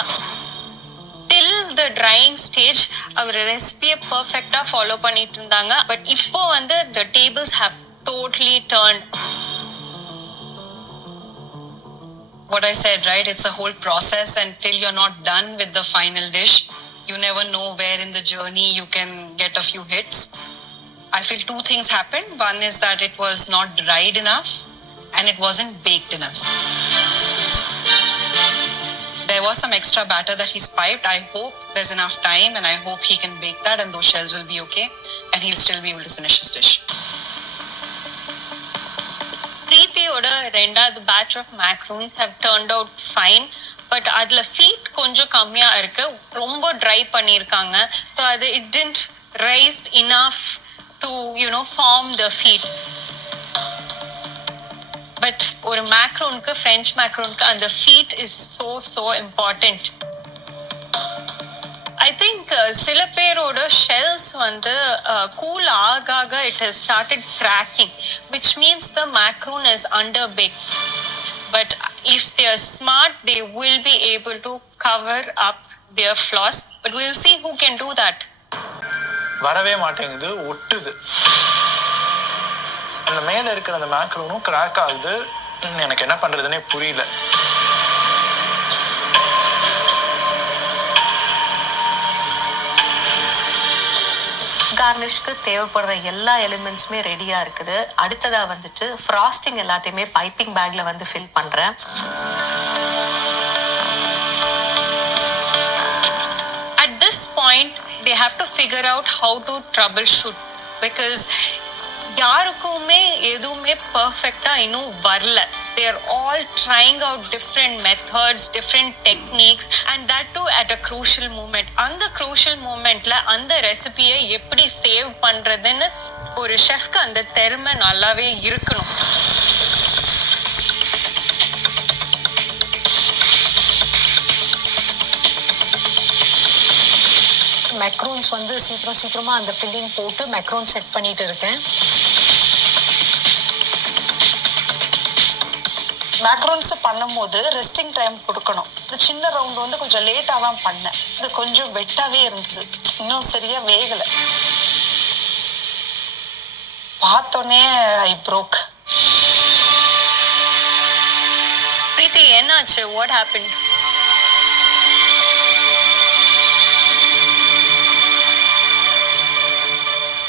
till the drying stage அவர் ரெசிபியை பர்ஃபெக்டா ஃபாலோ பண்ணிட்டு இருந்தாங்க. பட் இப்போ வந்து the tables have totally turned. What I said, right? It's a whole process, and till you're not done with the final dish, you never know where in the journey you can get a few hits. I feel 2 things happened. One is that it was not dried enough and it wasn't baked enough. There was some extra batter that he's piped. I hope there's enough time and I hope he can bake that and those shells will be okay and he'll still be able to finish his dish. பிரீத்தியோட 2வது batch of macaroons have turned out fine. But அதுல feet கொஞ்சம் கம்மியா இருக்கு. ரொம்ப ட்ரை பண்ணியிருக்காங்க. ஸோ அது it didn't rise enough to form the feet. But ஒரு மேக்ரோனுக்கு ஃப்ரெஞ்ச் மேக்ரோனுக்கு அந்த feet is so important. I think சில பேரோட ஷெல்ஸ் வந்து கூல் ஆக it has started cracking, which means the macaron is underbaked. But if they are smart, they will be able to cover up their flaws. But we'll see who can do that. வரவே மாட்டேங்குது, ஒட்டுது. அந்த மேலே இருக்கிற அந்த மேக்ரோனும் கிராக் ஆகுது. எனக்கு என்ன பண்றதுன்னே புரியல. கார்னிஷ்க்கு தேவைப்படுற எல்லா எலிமெண்ட்ஸுமே ரெடியாக இருக்குது. அடுத்ததாக வந்துட்டு ஃப்ராஸ்டிங் எல்லாத்தையுமே பைப்பிங் பேக்கில் வந்து ஃபில் பண்ணுறேன். At this point, they have to figure out how to troubleshoot because யாருக்குமே எதுவுமே பர்ஃபெக்டாக இன்னும் வரல. They are all trying out different methods, different techniques, and that too at a crucial moment. அந்த crucial momentல அந்த ரெசிபியை எப்படி சேவ் பண்றதுன்னு ஒரு ஷெஃப்க்கு அந்த திறமை நல்லாவே இருக்கணும். மெக்ரோன்ஸ் வந்து சீக்கிரமாக அந்த ஃபில்லிங் போட்டு மெக்ரோன் செட் பண்ணிட்டு இருக்கேன். மேக்ரோன்ஸ் பண்ணும்போது ரெஸ்டிங் டைம் கொடுக்கணும். இந்த சின்ன ரவுண்ட் வந்து கொஞ்சம் லேட்டாக தான் பண்ணேன். இது கொஞ்சம் வெட்டாவே இருந்தது, இன்னும் சரியா வேகலை. பார்த்தோன்னே ஐ ப்ரோக். பிரீத்தி, என்னாச்சு? What happened?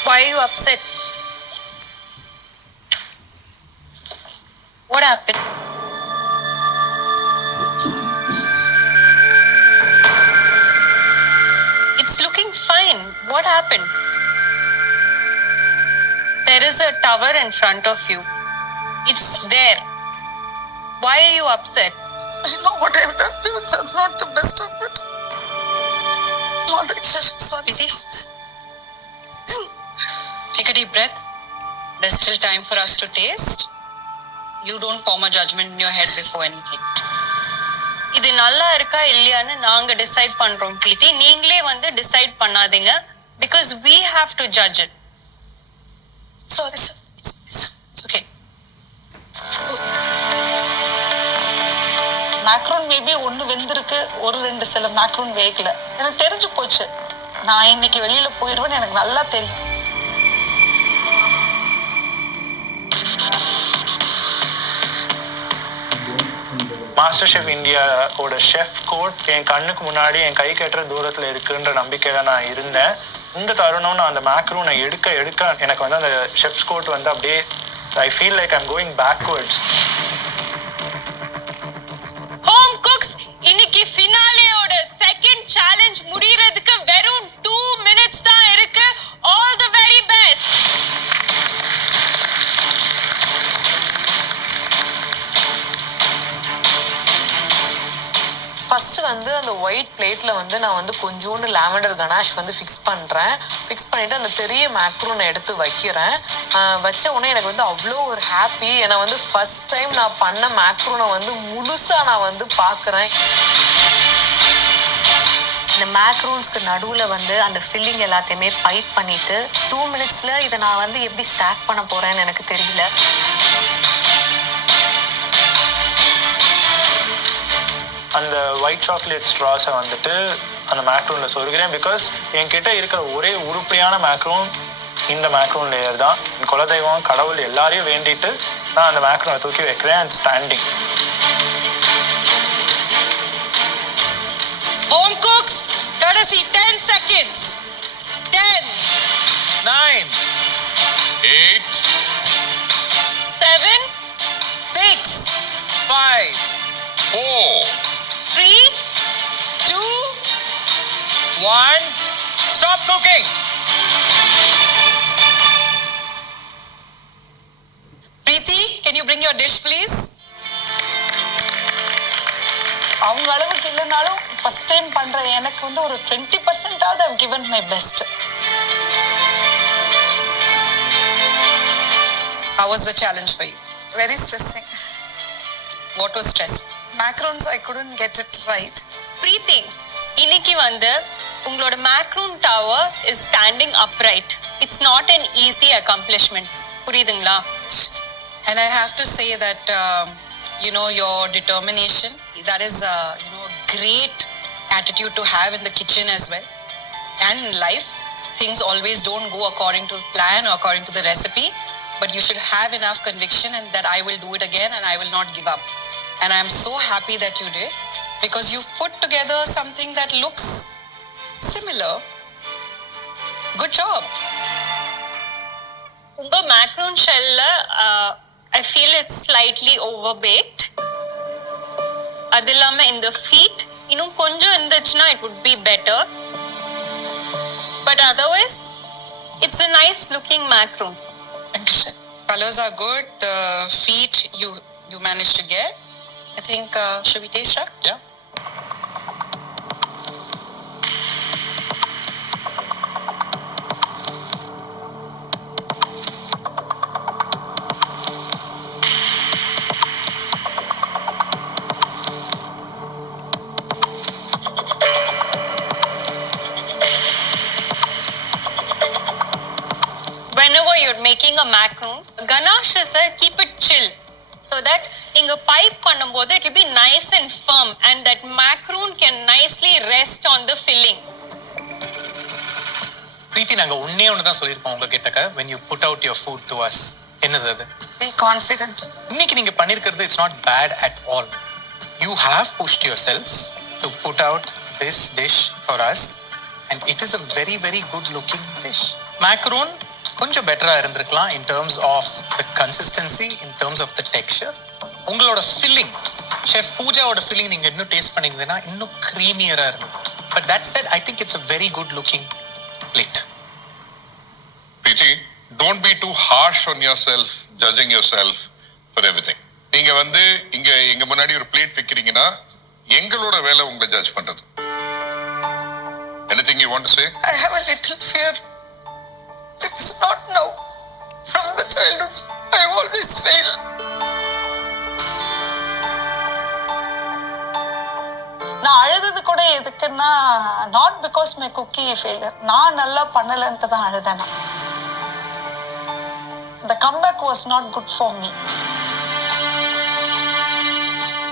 Why are you upset? What happened? It's looking fine. What happened? there is a tower in front of you. It's there. Why are you upset? I know what I've done. That's not the best of it. Not it. Sorry. Take a deep breath. There's still time for us to taste. You don't form a judgment in your head before anything. இது நல்லா இருக்கா இல்லையான்னு நாங்க டிசைட் பண்றோம் பிரீத்தி. நீங்களே வந்து டிசைட் பண்ணாதீங்க because we have to judge it. Sorry, sir. It's okay. Macron maybe ஒன்று வெந்திருக்கு, ஒரு ரெண்டு சில மேக்ரோன் வேகல. எனக்கு தெரிஞ்சு போச்சு, நான் இன்னைக்கு வெளியில போயிடுவேன்னு எனக்கு நல்லா தெரியும். மாஸ்டர் ஷெஃப் இந்தியாவோட ஷெஃப் கோட் என் கண்ணுக்கு முன்னாடி என் கை கட்டுற தூரத்தில் இருக்குன்ற நம்பிக்கையில நான் இருந்தேன். இந்த தருணம் நான் அந்த மேக்ரூனை எடுக்க எனக்கு வந்து அந்த ஷெஃப்ஸ் கோட் வந்து அப்படியே I feel like I'm going backwards. Home cooks, இன்னைக்கு ஃபினாலேயோட செகண்ட் சேலஞ்ச் முடியறதுக்கு வெறும் 2 minutes தான் இருக்கு. All the very best. First வந்து அந்த ஒயிட் பிளேட்டில் வந்து நான் வந்து கொஞ்சோண்டு லாவெண்டர் கனாஷ் வந்து ஃபிக்ஸ் பண்ணுறேன். ஃபிக்ஸ் பண்ணிவிட்டு அந்த பெரிய மேக்ரூனை எடுத்து வைக்கிறேன். வச்ச உடனே எனக்கு வந்து அவ்வளோ ஒரு ஹாப்பி. ஏன்னா வந்து ஃபஸ்ட் டைம் நான் பண்ண மேக்ரூனை வந்து முழுசாக நான் வந்து பார்க்குறேன். இந்த மேக்ரூன்ஸ்க்கு நடுவில் வந்து அந்த ஃபில்லிங் எல்லாத்தையுமே பைப் பண்ணிவிட்டு 2 minutesல இதை நான் வந்து எப்படி ஸ்டாக் பண்ண போகிறேன்னு எனக்கு தெரியல. அந்த ஒயிட் சாக்லேட் ஸ்ட்ராஸை வந்துட்டு அந்த மேக்ரூனில் சொருகிறேன். பிகாஸ் என்கிட்ட இருக்கிற ஒரே உருப்படியான மேக்ரூன் இந்த மேக்ரூன் லேயர் தான். என் குலதெய்வம் கடவுள் எல்லாரையும் வேண்டிட்டு நான் அந்த மேக்ரூனை தூக்கி வைக்கிறேன் and standing. Home cooks, courtesy 10 seconds. 10, 9, 8, 7, 6, 5, 4, 3, 2, 1. Stop cooking. Preeti, can you bring your dish, please? அவங்க அளவுக்கு இல்லைனாலும் ஃபர்ஸ்ட் டைம் பண்ற எனக்கு வந்து ஒரு 20% I've given my best. How was the challenge for you? Very stressing. What was stress? Macarons I couldn't get it right. பிரீத்தி, இன்னைக்கு வந்து உங்களோட macaroon tower is standing upright. It's not an easy accomplishment. புரியுதுங்களா? And I have to say that your determination, that is a great attitude to have in the kitchen as well. And in life, things always don't go according to plan or according to the recipe, but you should have enough conviction and that I will do it again and I will not give up. And I am so happy that you did, because you've put together something that looks similar. Good job. உங்க மேக்ரூன் ஷெல்ல I feel it's slightly overbaked. அது இல்லாம இந்த ஃபீட் இன்னும் கொஞ்சம் இருந்துச்சுன்னா it would be better. But otherwise, it's a nice looking macaron. Colors are good. The feet you managed to get. I think, should we taste it? Yeah. Whenever you're making a macaron, ganache is keep it chill so that நீங்க pipe பண்ணும்போது it will be nice and firm and that macaron can nicely rest on the filling. பிரீத்தி, நாங்க ஒண்ணே ஒன்று தான் சொல்லியிருப்போம் உங்ககிட்ட when you put out your food to us. என்னது அது? Be confident. இன்னைக்கு நீங்க பண்ணிருக்கிறது it's not bad at all. You have pushed yourself to put out this dish for us and it is a very very good looking dish. Macaron கொஞ்சம் பெட்டரா இருந்திருக்கலாம் in terms of the consistency, in terms of the texture. உங்களோட filling, chef பூஜாவோட filling நீங்க இன்னும் டேஸ்ட் பண்ணீங்கன்னா இன்னும் creamier-ஆ இருக்கும். But that said, I think it's a very good looking plate. Preeti, Don't be too harsh on yourself, judging yourself for everything. நீங்க வந்து இங்க எங்க முன்னாடி ஒரு பிளேட் வைக்கிறீங்கன்னா எங்களோட வேலை உங்களை ஜட்ஜ் பண்றது. Anything you want to say? I have a little fear. It's not now. From the childhood, I always fail. நான் அழுதது கூட எதுக்குன்னா not because my cookie failure, நான் நல்லா பண்ணலன்ட்டு தான் அழுதேன். The comeback was not good for me.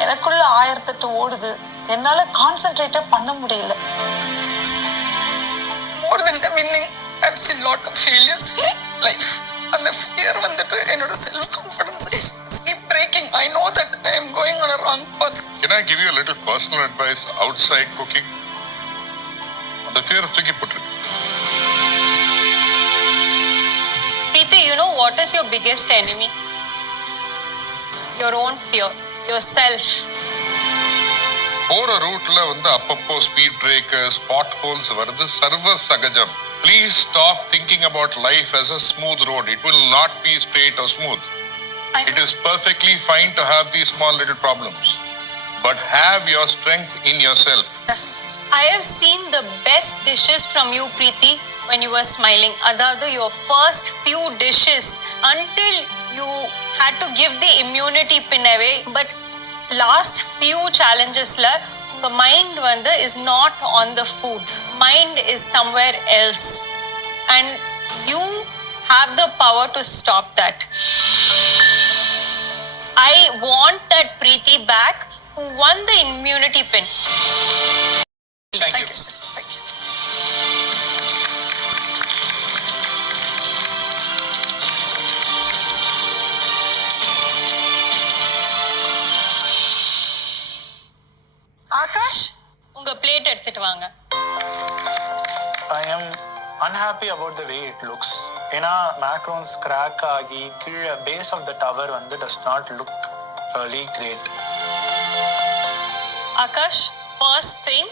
எனக்குள்ள 1008 ஓடுது, என்னால கான்சென்ட்ரேட்டே பண்ண முடியல. More than the winning, I've seen lot of failures in life. And the fear வந்துட்டு என்னோட self confidence is keep breaking. I know that I am going on a wrong path. Can I give you a little personal advice outside cooking? அந்த fear தூக்கி போட்டுரு. Preeti, you know what is your biggest enemy? Your own fear, yourself. போற ரூட்ல வந்து அப்பப்போ speed breakers, பாட் ஹோல்ஸ் வருது, சர்வ சகஜம். Please stop thinking about life as a smooth road. It will not be straight or smooth. It is perfectly fine to have these small little problems, but have your strength in yourself. I have seen the best dishes from you, Preeti, when you were smiling. Adadu, your first few dishes until you had to give the immunity pin away. But last few challenges la your mind vanda is not on the food, mind is somewhere else, and you have the power to stop that. I want that Preeti back who won the immunity pin. Thank you. Sir. Thank you. Akash, unga plate எடுத்துட்டு வாங்க. I am unhappy about the way it looks. ஏன்னா macarons crack ஆகி கீழே base of the tower வந்து does not look really great. Akash, first thing,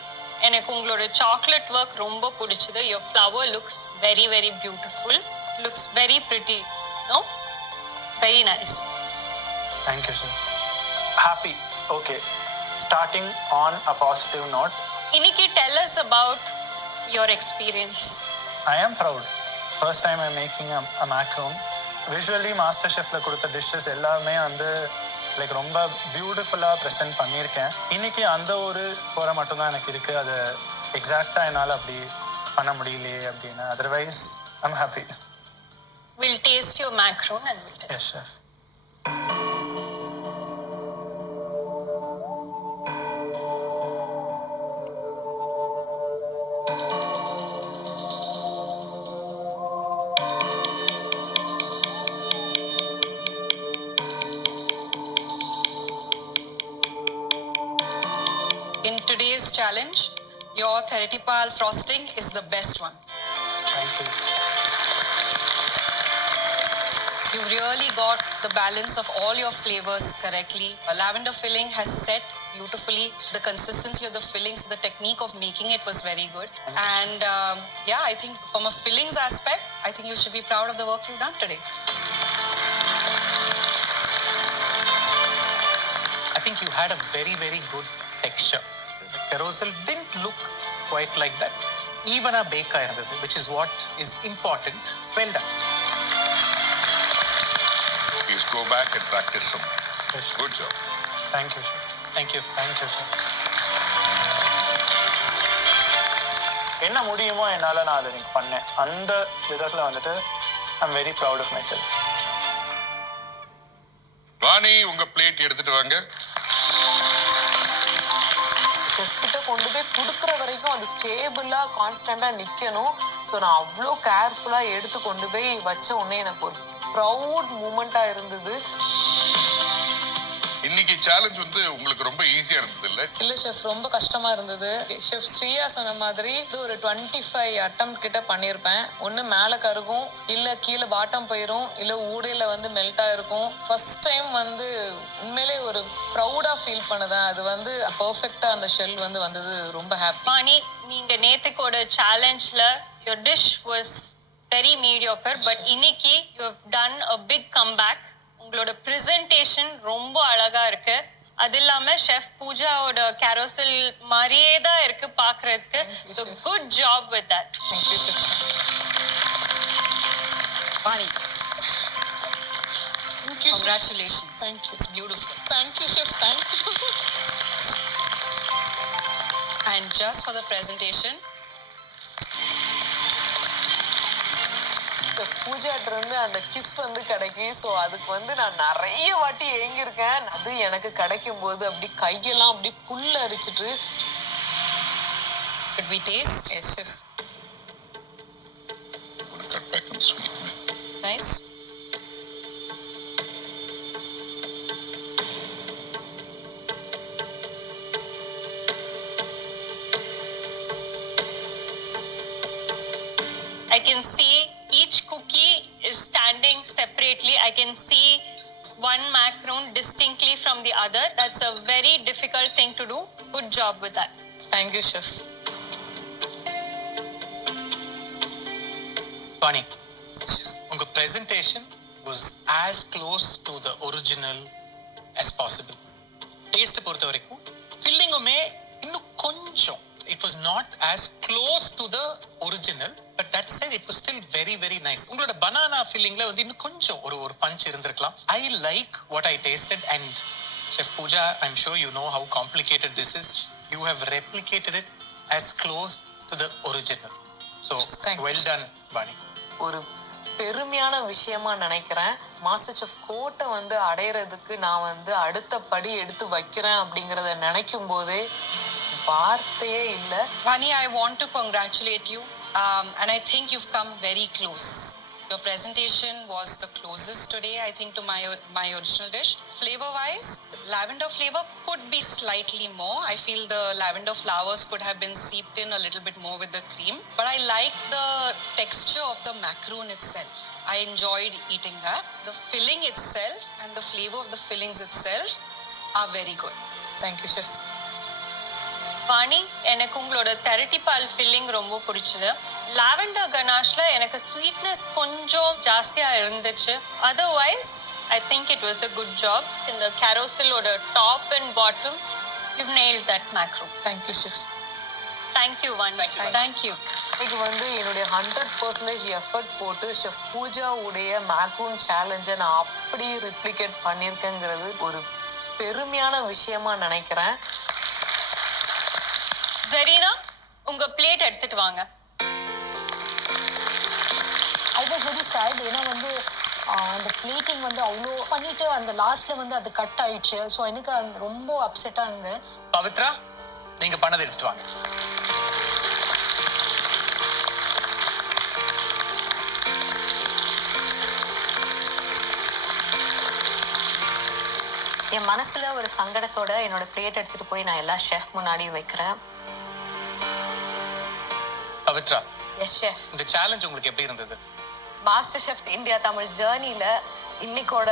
எனக்கு உங்களோட chocolate work ரொம்ப பிடிச்சது. Your flower looks very very beautiful. Looks very pretty. No? Very nice. Thank you, chef. Happy. Okay. Starting on a positive note, Iniki, tell us about your experience. I am proud. First time I'm making a macaron. Visually MasterChefல கொடுத்த dishes எல்லாமே வந்து லைக் ரொம்ப பியூட்டிஃபுல்லாக ப்ரெசென்ட் பண்ணியிருக்கேன். இன்னைக்கு அந்த ஒரு குறை மட்டும்தான் எனக்கு இருக்குது, அது எக்ஸாக்டாக என்னால் அப்படி பண்ண முடியலையே அப்படின்னு. Otherwise I'm happy. We'll taste your macaron and we'll tell. Yes chef. In today's challenge, your Therapy frosting is the best one. Thank you. You've really got the balance of all your flavors correctly. A lavender filling has set beautifully. The consistency of the fillings, the technique of making it was very good. And yeah, I think from a fillings aspect, I think you should be proud of the work you've done today. I think you had a very, very good texture. The carousel didn't look quite like that. Even a baker, which is what is important. Well done. Please go back and practice some. Yes. Good job. Thank you, chef. Thank you. Thank you, chef. என்ன முடியுமோ என்னால் நான் அதை இன்னைக்கு பண்ணேன். அந்த விதத்தில் வந்துட்டு I'm very proud of myself. Vani, உங்க பிளேட் எடுத்துட்டு வாங்க. ஷெஃப் கிட்ட கொண்டு போய் கொடுக்குற வரைக்கும் அது ஸ்டேபிளாக கான்ஸ்டண்ட்டாக நிற்கணும். ஸோ நான் அவ்வளோ கேர்ஃபுல்லாக எடுத்து கொண்டு போய் வச்ச உடனே எனக்கு ஒரு ப்ரௌட் மூமெண்ட்டாக இருந்தது. இன்னைக்கு சேலஞ்ச் வந்து உங்களுக்கு ரொம்ப ஈஸியா இருந்தது இல்ல? இல்லை ஷெஃப், ரொம்ப கஷ்டமா இருந்தது. ஷெஃப் ஸ்ரீயா சொன்ன மாதிரி இது ஒரு 25 அட்டெம்ப்ட் கிட்ட பண்ணியிருப்பேன். ஒன்று மேலே கருகும், இல்லை கீழே பாட்டம் போயிடும், இல்லை ஊடையில் வந்து மெல்ட்டாக இருக்கும். ஃபர்ஸ்ட் டைம் வந்து உண்மையிலே ஒரு ப்ரௌடாக ஃபீல் பண்ணுதேன். அது வந்து பர்ஃபெக்டாக அந்த ஷெல் வந்து வந்தது. ரொம்ப ஹாப்பி. Mani, நீங்க நேத்துக்கோட சேலஞ்ச்ல your dish was very mediocre. But இன்னைக்கு you have done a big comeback. உங்களோட presentation ரொம்ப அழகா இருக்கு. அது இல்லாம ஷெஃப் பூஜாவோட carousel மாதிரியே தான் இருக்கு பார்க்கிறதுக்கு. So good job with that. Thank you, Chef. Vani. Thank you. Congratulations. Thank you. It's beautiful. Thank you, chef. Thank you. And just for the presentation, பூஜாட்ட இருந்து அந்த கிஸ் வந்து கிடைக்கும். ஸோ அதுக்கு வந்து நான் நிறைய வாட்டி ஏங்கியிருக்கேன். அது எனக்கு கிடைக்கும் போது அப்படி கையெல்லாம் அப்படி புல் அரிச்சிட்டு. should we taste? Yes, chef. Cut back on the sweet, man. Nice. I can see each cookie is standing separately. I can see one macaron distinctly from the other. That's a very difficult thing to do. Good job with that. Thank you, chef. Vani, உங்க presentation was as close to the original as possible. Taste பொறுத்த வரைக்கும் ஃபில்லிங்குமே இன்னும் கொஞ்சம் it was not as close to the original, but that said it was still very very nice. உங்களோட banana fillingல வந்து இன்னும் கொஞ்சம் ஒரு punch இருந்திருக்கலாம். I like what I tasted, and Chef Pooja, I'm sure you know how complicated this is. You have replicated it as close to the original. So well done, Vani. ஒரு பெருமையான விஷயமா நினைக்கிறேன். மாஸ்டர் செஃப் கோட்டை வந்து அடையிறதுக்கு நான் வந்து அடுத்த படி எடுத்து வைக்கிறேன் அப்படிங்கிறத நினைக்கும் போதே வார்த்தையே இல்லை. Vani, I want to congratulate you, and I think you've come very close. Your presentation was the closest today, I think, to my original dish. Flavor-wise, lavender flavor could be slightly more. I feel the lavender flowers could have been seeped in a little bit more with the cream. But I like the texture of the macaroon itself. I enjoyed eating that. The filling itself and the flavor of the fillings itself are very good. Thank you, chef. Vani, எனக்கு உங்களோட தெரட்டி பால் ஃபில்லிங் ரொம்ப பிடிச்சது. லாவெண்டர் கனாஷ்ல எனக்கு ஸ்வீட்னஸ் கொஞ்சம் ஜாஸ்தியா இருந்துச்சு. Otherwise I think it was a good job. இந்த கேரோசலோட top and bottom you nailed that macro. Thank you, chef. Thank you Vani. Thank you. இன்னைக்கு வந்து என்னுடைய 100% எஃபர்ட் போட்டு ஷெஃப் பூஜாவுடைய மேக்ரூன் சேலஞ்சை நான் அப்படியே ரிப்ளிகேட் பண்ணியிருக்கேங்கிறது ஒரு பெருமையான விஷயமா நினைக்கிறேன். ஜரீனா, உங்க பிளேட் எடுத்துட்டு வாங்க. I was very sad. ஏன்னா வந்து அந்த பிளேட்டிங் வந்து அவ்வளோ பண்ணிட்டு அந்த லாஸ்ட்ல வந்து அது கட் ஆயிடுச்சு. ஸோ எனக்கு அது ரொம்ப அப்செட்டாக இருந்தது. பவித்ரா, நீங்க பண்ணதை எடுத்துட்டு வாங்க. என் மனசுல ஒரு சங்கடத்தோட என்னோட பிளேட் எடுத்துட்டு போய் நான் எல்லா ஷெஃப் முன்னாடியும் வைக்கிறேன். Pavithra, yes chef. இந்த சேலஞ்ச் உங்களுக்கு எப்படி இருந்தது? மாஸ்டர் ஷெஃப் இந்தியா தமிழ் ஜேர்னில இன்னைக்கோட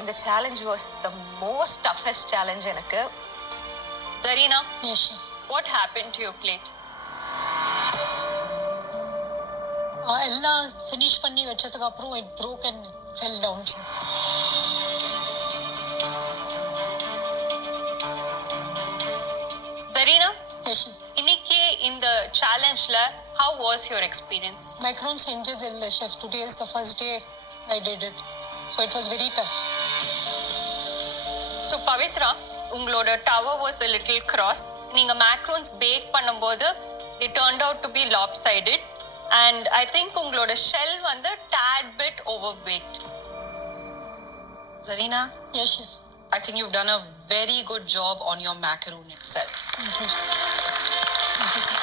இந்த challenge was the most toughest challenge எனக்கு. Zarina, yes chef. What happen to your plate? எல்லாம் ஃபினிஷ் பண்ணி வச்சதுக்கு அப்புறம் it broke and fell down chef. Zarina, yes chef. இன்னைக்கு இந்த சேலஞ்ச்ல how was your experience? Macaron செஞ்சது இல்லை chef. Today is the first day I did it. So it was very tough. So Pavithra, உங்களோட tower was a little cross. நீங்க macarons bake பண்ணும்போது it turned out to be lopsided, and I think உங்களோட shell வந்து tad bit overbaked. Zarina, yes chef. I think you've done a very good job on your macaroon itself. Thank you, sir. Thank you, sir.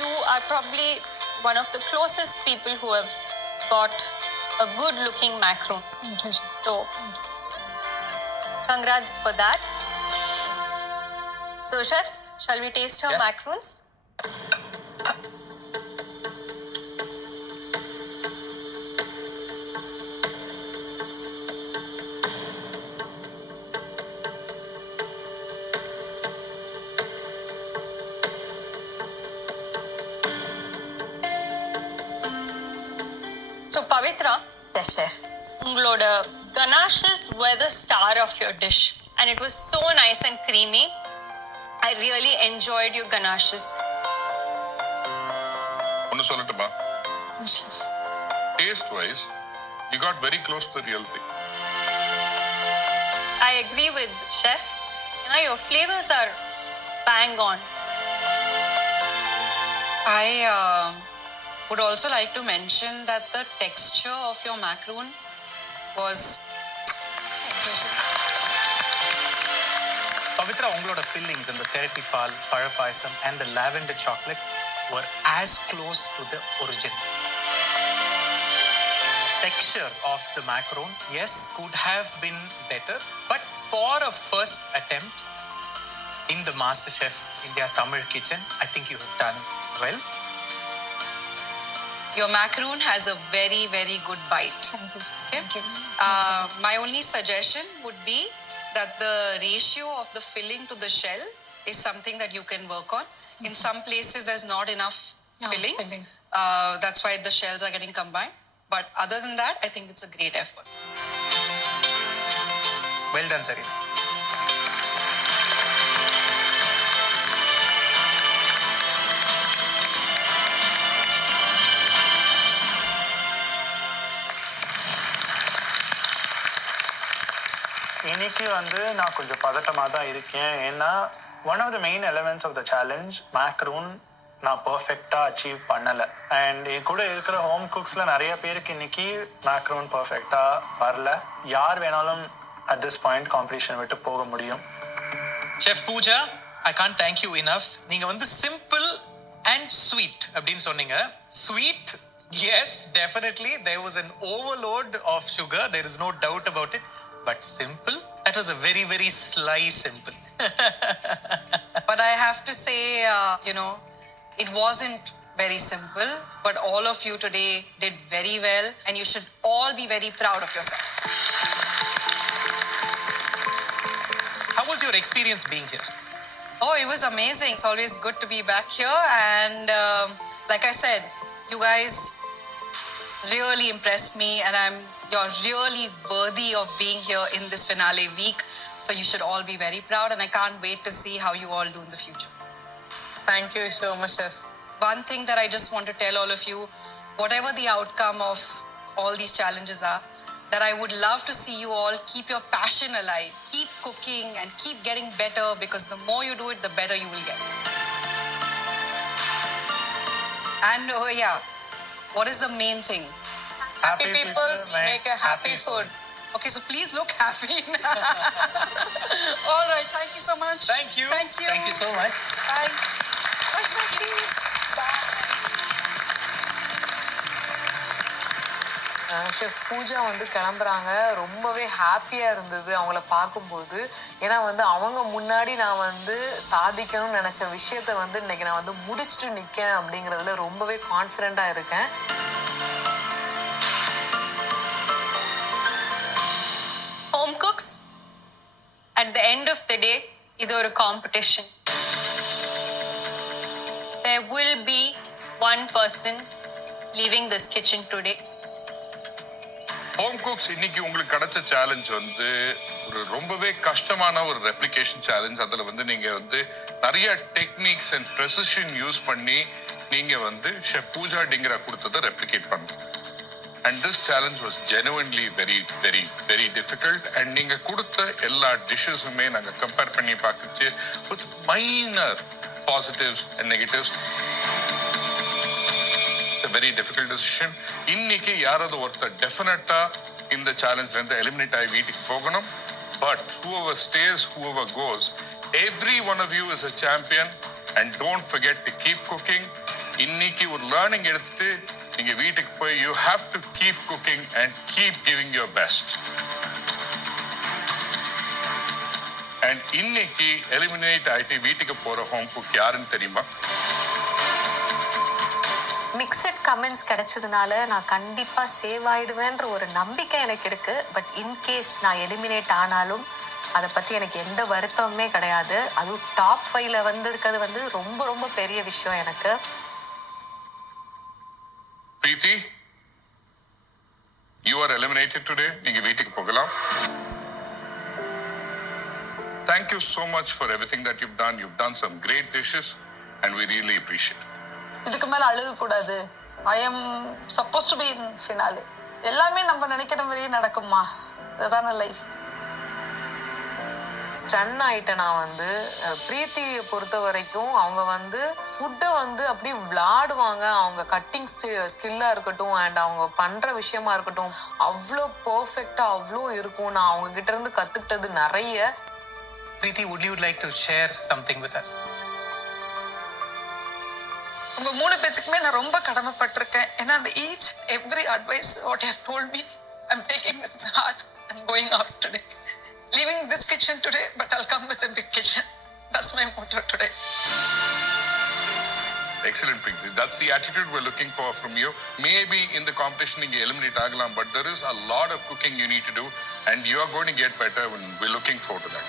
You are probably one of the closest people who have got a good looking macaron. Thank you, sir. So congrats for that. So chefs, shall we taste your Yes. macarons? Pavitra, The chef. உங்களோட ganaches were the star of your dish and it was so nice and creamy. I really enjoyed your ganaches. ஒன்னு சொல்லட்டுமா? Taste wise, you got very close to the real thing. I agree with chef. Your flavors are bang on. I would also like to mention that the texture of your macaron was Pavitra, உங்களோட fillings and the therapy pal, பழப்பாயசம் and the lavender chocolate were as close to the origin. Texture of the macaron, yes, could have been better, but for a first attempt in the MasterChef India Tamil kitchen, I think you have done well. your macaron has a very, very good bite. Okay? My only suggestion would be that the ratio of the filling to the shell is something that you can work on. In some places, there's not enough filling. That's why the shells are getting combined. But other than that, I think it's a great effort. Well done, Sarina. இன்னைக்கு வந்து நான் கொஞ்சம் பதட்டமாக தான் இருக்கேன். ஏன்னா one of the main elements of the challenge macaroon நான் பர்ஃபெக்டாக அச்சீவ் பண்ணலை. அண்ட் என் கூட இருக்கிற ஹோம் குக்ஸில் நிறைய பேருக்கு இன்னைக்கு மேக்ரூன் பர்ஃபெக்டாக வரல. யார் வேணாலும் அட் திஸ் பாயிண்ட் காம்படிஷன் விட்டு போக முடியும். Chef Pooja, I can't thank you enough. நீங்க வந்து simple and sweet அப்படின்னு சொன்னீங்க. Sweet, yes, definitely there was an overload of sugar, there is no doubt about it. But simple, that was a very, very sly simple. But I have to say, it wasn't very simple, but all of you today did very well, and you should all be very proud of yourself. How was your experience being here? Oh, it was amazing. It's always good to be back here, and like I said, you guys really impressed me, and you're really worthy of being here in this finale week. So you should all be very proud, and I can't wait to see how you all do in the future. Thank you so much, chef. One thing that I just want to tell all of you, whatever the outcome of all these challenges are, that I would love to see you all keep your passion alive, keep cooking and keep getting better, because the more you do it, the better you will get. And what is the main thing? Happy people make a happy food. Okay, so please look happy. All right, thank you so much. Thank you. Thank you. Thank you so much. Bye. Bye, Shreeya. Chef Pooja வந்து கிளம்புறாங்க. ரொம்பவே ஹாப்பியாக இருந்தது அவங்கள பார்க்கும்போது. ஏன்னா வந்து அவங்க முன்னாடி நான் வந்து சாதிக்கணும்னு நினச்ச விஷயத்த வந்து இன்னைக்கு நான் வந்து முடிச்சுட்டு நிற்கேன் அப்படிங்கிறதுல ரொம்பவே கான்ஃபிடென்ட்டாக இருக்கேன். Home cooks, at the end of the day, இது ஒரு competition. There will be one person leaving this kitchen today. Home cooks இன்னைக்கு உங்களுக்கு கிடைச்ச சேலஞ்ச் வந்து ஒரு ரொம்பவே கஷ்டமான ஒரு ரெப்ளிகேஷன் சேலஞ்ச். அதில் வந்து நீங்கள் வந்து நிறைய டெக்னிக்ஸ் அண்ட் ப்ரெசிஷன் யூஸ் பண்ணி நீங்கள் வந்து ஷெஃப் பூஜா டிங்கரா கொடுத்ததை ரெப்ளிகேட் பண்ணணும். And this challenge was genuinely very very very difficult. And நீங்கள் கொடுத்த எல்லா டிஷ்ஷஸுமே நாங்கள் கம்பேர் பண்ணி பார்த்துச்சு with minor positives and negatives. Very difficult decision. இன்னைக்கு யாராவது ஒருத்தர் டெஃபினட்டா இந்த சேலஞ்ச்ல இருந்து எலிமினேட் ஆகி வீட்டுக்கு போகணும். But whoever stays, whoever goes, every one of you is a champion, and don't forget to keep cooking. இன்னைக்கு ஒரு லேர்னிங் எடுத்துட்டு நீங்க வீட்டுக்கு போய் you have to keep cooking and keep giving your best. And இன்னைக்கு எலிமினேட் ஆயிட்டு வீட்டுக்கு போற ஹோம் குக் யாருன்னு தெரியுமா? மிக்சட் கமெண்ட்ஸ் கிடைச்சதுனால நான் கண்டிப்பாக சேவ் ஆயிடுவேன்ற ஒரு நம்பிக்கை எனக்கு இருக்குது. பட் இன்கேஸ் நான் எலிமினேட் ஆனாலும் அதை பற்றி எனக்கு எந்த வருத்தமுமே கிடையாது. அதுவும் டாப் 5ல வந்து இருக்கிறது வந்து ரொம்ப ரொம்ப பெரிய விஷயம் எனக்கு. பிரீத்தி, You are eliminated today. நீங்க வீட்டுக்கு போகலாம். Thank you so much for everything that you've done. You've done some great dishes and we really appreciate it. இதுக்கு மேல அழுக கூடாது. I am supposed to be in finale. எல்லாமே நம்ம நினைக்கிற மாதிரியே நடக்குமா? அதுதான லைஃப். ஸ்டன் ஆயிட்டேன் நான் வந்து. பிரீத்தியை பொறுத்த வரைக்கும் அவங்க வந்து ஃபுட்டை வந்து அப்படியே விளாடுவாங்க. அவங்க கட்டிங் ஸ்கில்லாக இருக்கட்டும் அண்ட் அவங்க பண்ணுற விஷயமா இருக்கட்டும் அவ்வளோ பர்ஃபெக்டாக அவ்வளோ இருக்கும். நான் அவங்க கிட்ட இருந்து கற்றுக்கிட்டது நிறைய. Preeti, would you like to share something with us? உங்க 3 பேத்துக்குமே நான் ரொம்ப கடமைப்பட்டிருக்கேன். ஏன்னா அந்த each every advice what you have told me I'm taking with my heart. I'm going out today. Leaving this kitchen today, but I'll come with a big kitchen. That's my motto today. Excellent, Preeti. That's the attitude we're looking for from you. Maybe in the competition you eliminate Agalam, but there is a lot of cooking you need to do and you are going to get better when we're looking forward to that.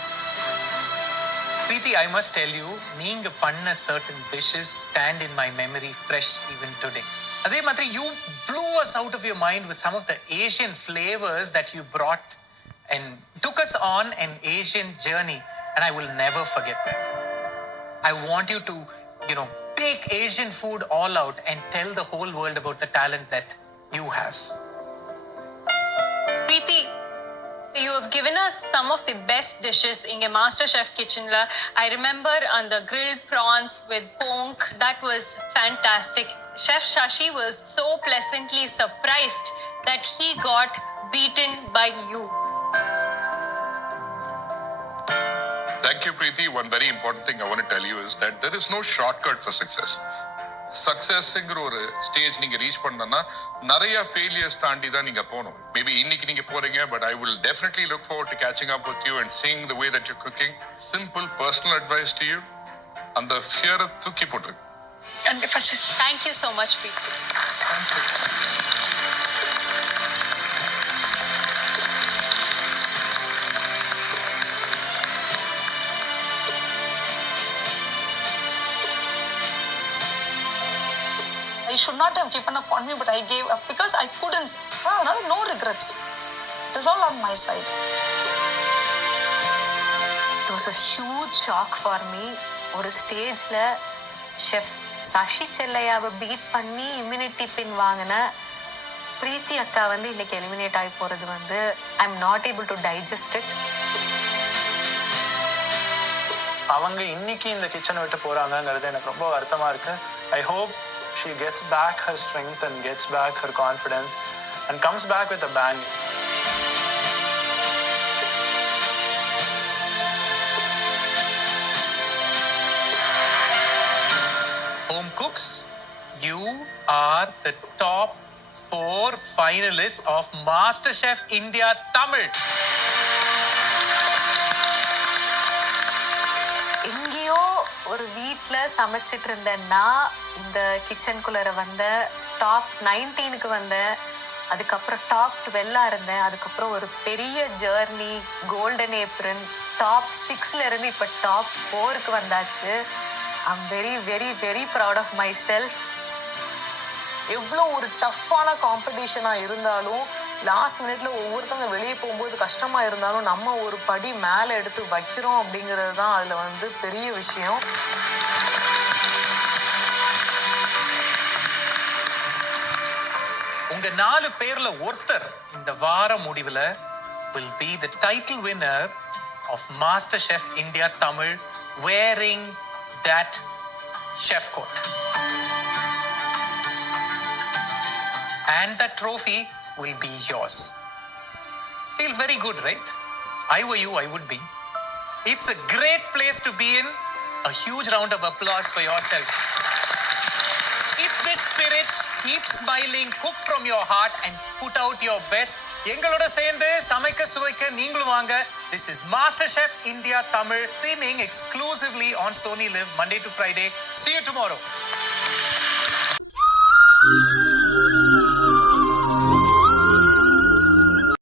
Preeti, I must tell you, நீங்க பண்ண certain dishes stand in my memory fresh even today. அதே மாதிரி you blew us out of your mind with some of the Asian flavors that you brought and took us on an Asian journey, and I will never forget that. I want you to, take Asian food all out and tell the whole world about the talent that you have. Preeti, you have given us some of the best dishes in a MasterChef kitchen. I remember on the grilled prawns with ponk, that was fantastic. Chef Shashi was so pleasantly surprised that he got beaten by you. Thank you, Preeti. One very important thing I want to tell you is that there is no shortcut for success. சக்சஸ்ங்கிற ஒரு ஸ்டேஜ் நீங்க ரீச் பண்ணனா நிறைய ஃபெயிலியர்ஸ் தாண்டி தான் நீங்க போகணும். மேபி இன்னைக்கு நீங்க போறீங்க, but I will definitely look forward to catching up with you and seeing the way that you cooking. Simple personal advice to you, அந்த ஃபியரை தூக்கி போட்டுருங்க. கண்டிப்பா. Thank you so much, Preeti. Thank you. I should not have given up on me, but I gave up because I couldn't. No regrets. It is all on my side. It was a huge shock for me. ஒரு ஸ்டேஜில் ஷெஃப் சஷி செல்லையாவை பீட் பண்ணி இம்யூனிட்டி பின் வாங்கின பிரீத்தி அக்கா வந்து இன்னைக்கு எலிமினேட் ஆகி போகிறது வந்து I am not able to digest it. அவங்க இன்னைக்கு இந்த கிச்சனை விட்டு போகிறாங்கங்கிறது எனக்கு ரொம்ப வருத்தமாக இருக்குது. I hope she gets back her strength and gets back her confidence and comes back with a bang. Home cooks, you are the top 4 finalists of MasterChef India Tamil. எங்கேயோ ஒரு வீட்டில் சமைச்சிட்டு இருந்தேன்னா இந்த கிச்சனுக்குள்ளே வந்த டாப் 19க்கு வந்தேன். அதுக்கப்புறம் டாப் 12 இருந்தேன். அதுக்கப்புறம் ஒரு பெரிய ஜேர்னி, கோல்டன் ஏப்ரன், டாப் 6ல இருந்து இப்போ டாப் 4க்கு வந்தாச்சு. I am very very very proud of myself. எவ்வளோ ஒரு டஃப்பான காம்படிஷனாக இருந்தாலும் லாஸ்ட் மினிட்ல ஒவ்வொருத்தவங்க வெளியே போகும்போது கஷ்டமாக இருந்தாலும் நம்ம ஒரு படி மேலே எடுத்து வைக்கிறோம் அப்படிங்கிறது தான் அதில் வந்து பெரிய விஷயம். உங்க 4 பேர்ல ஒருத்தர் இந்த வார முடிவுல will be the title winner of MasterChef India Tamil wearing that chef coat. And that trophy will be yours. Feels very good, right? If I were you, I would be. It's a great place to be in. A huge round of applause for yourself. Keep this spirit, keep smiling, cook from your heart and put out your best. எங்களோட சேர்ந்து சமைக்க சுவைக்க நீங்களும் வாங்க. This is MasterChef India Tamil streaming exclusively on Sony Live Monday to Friday. See you tomorrow.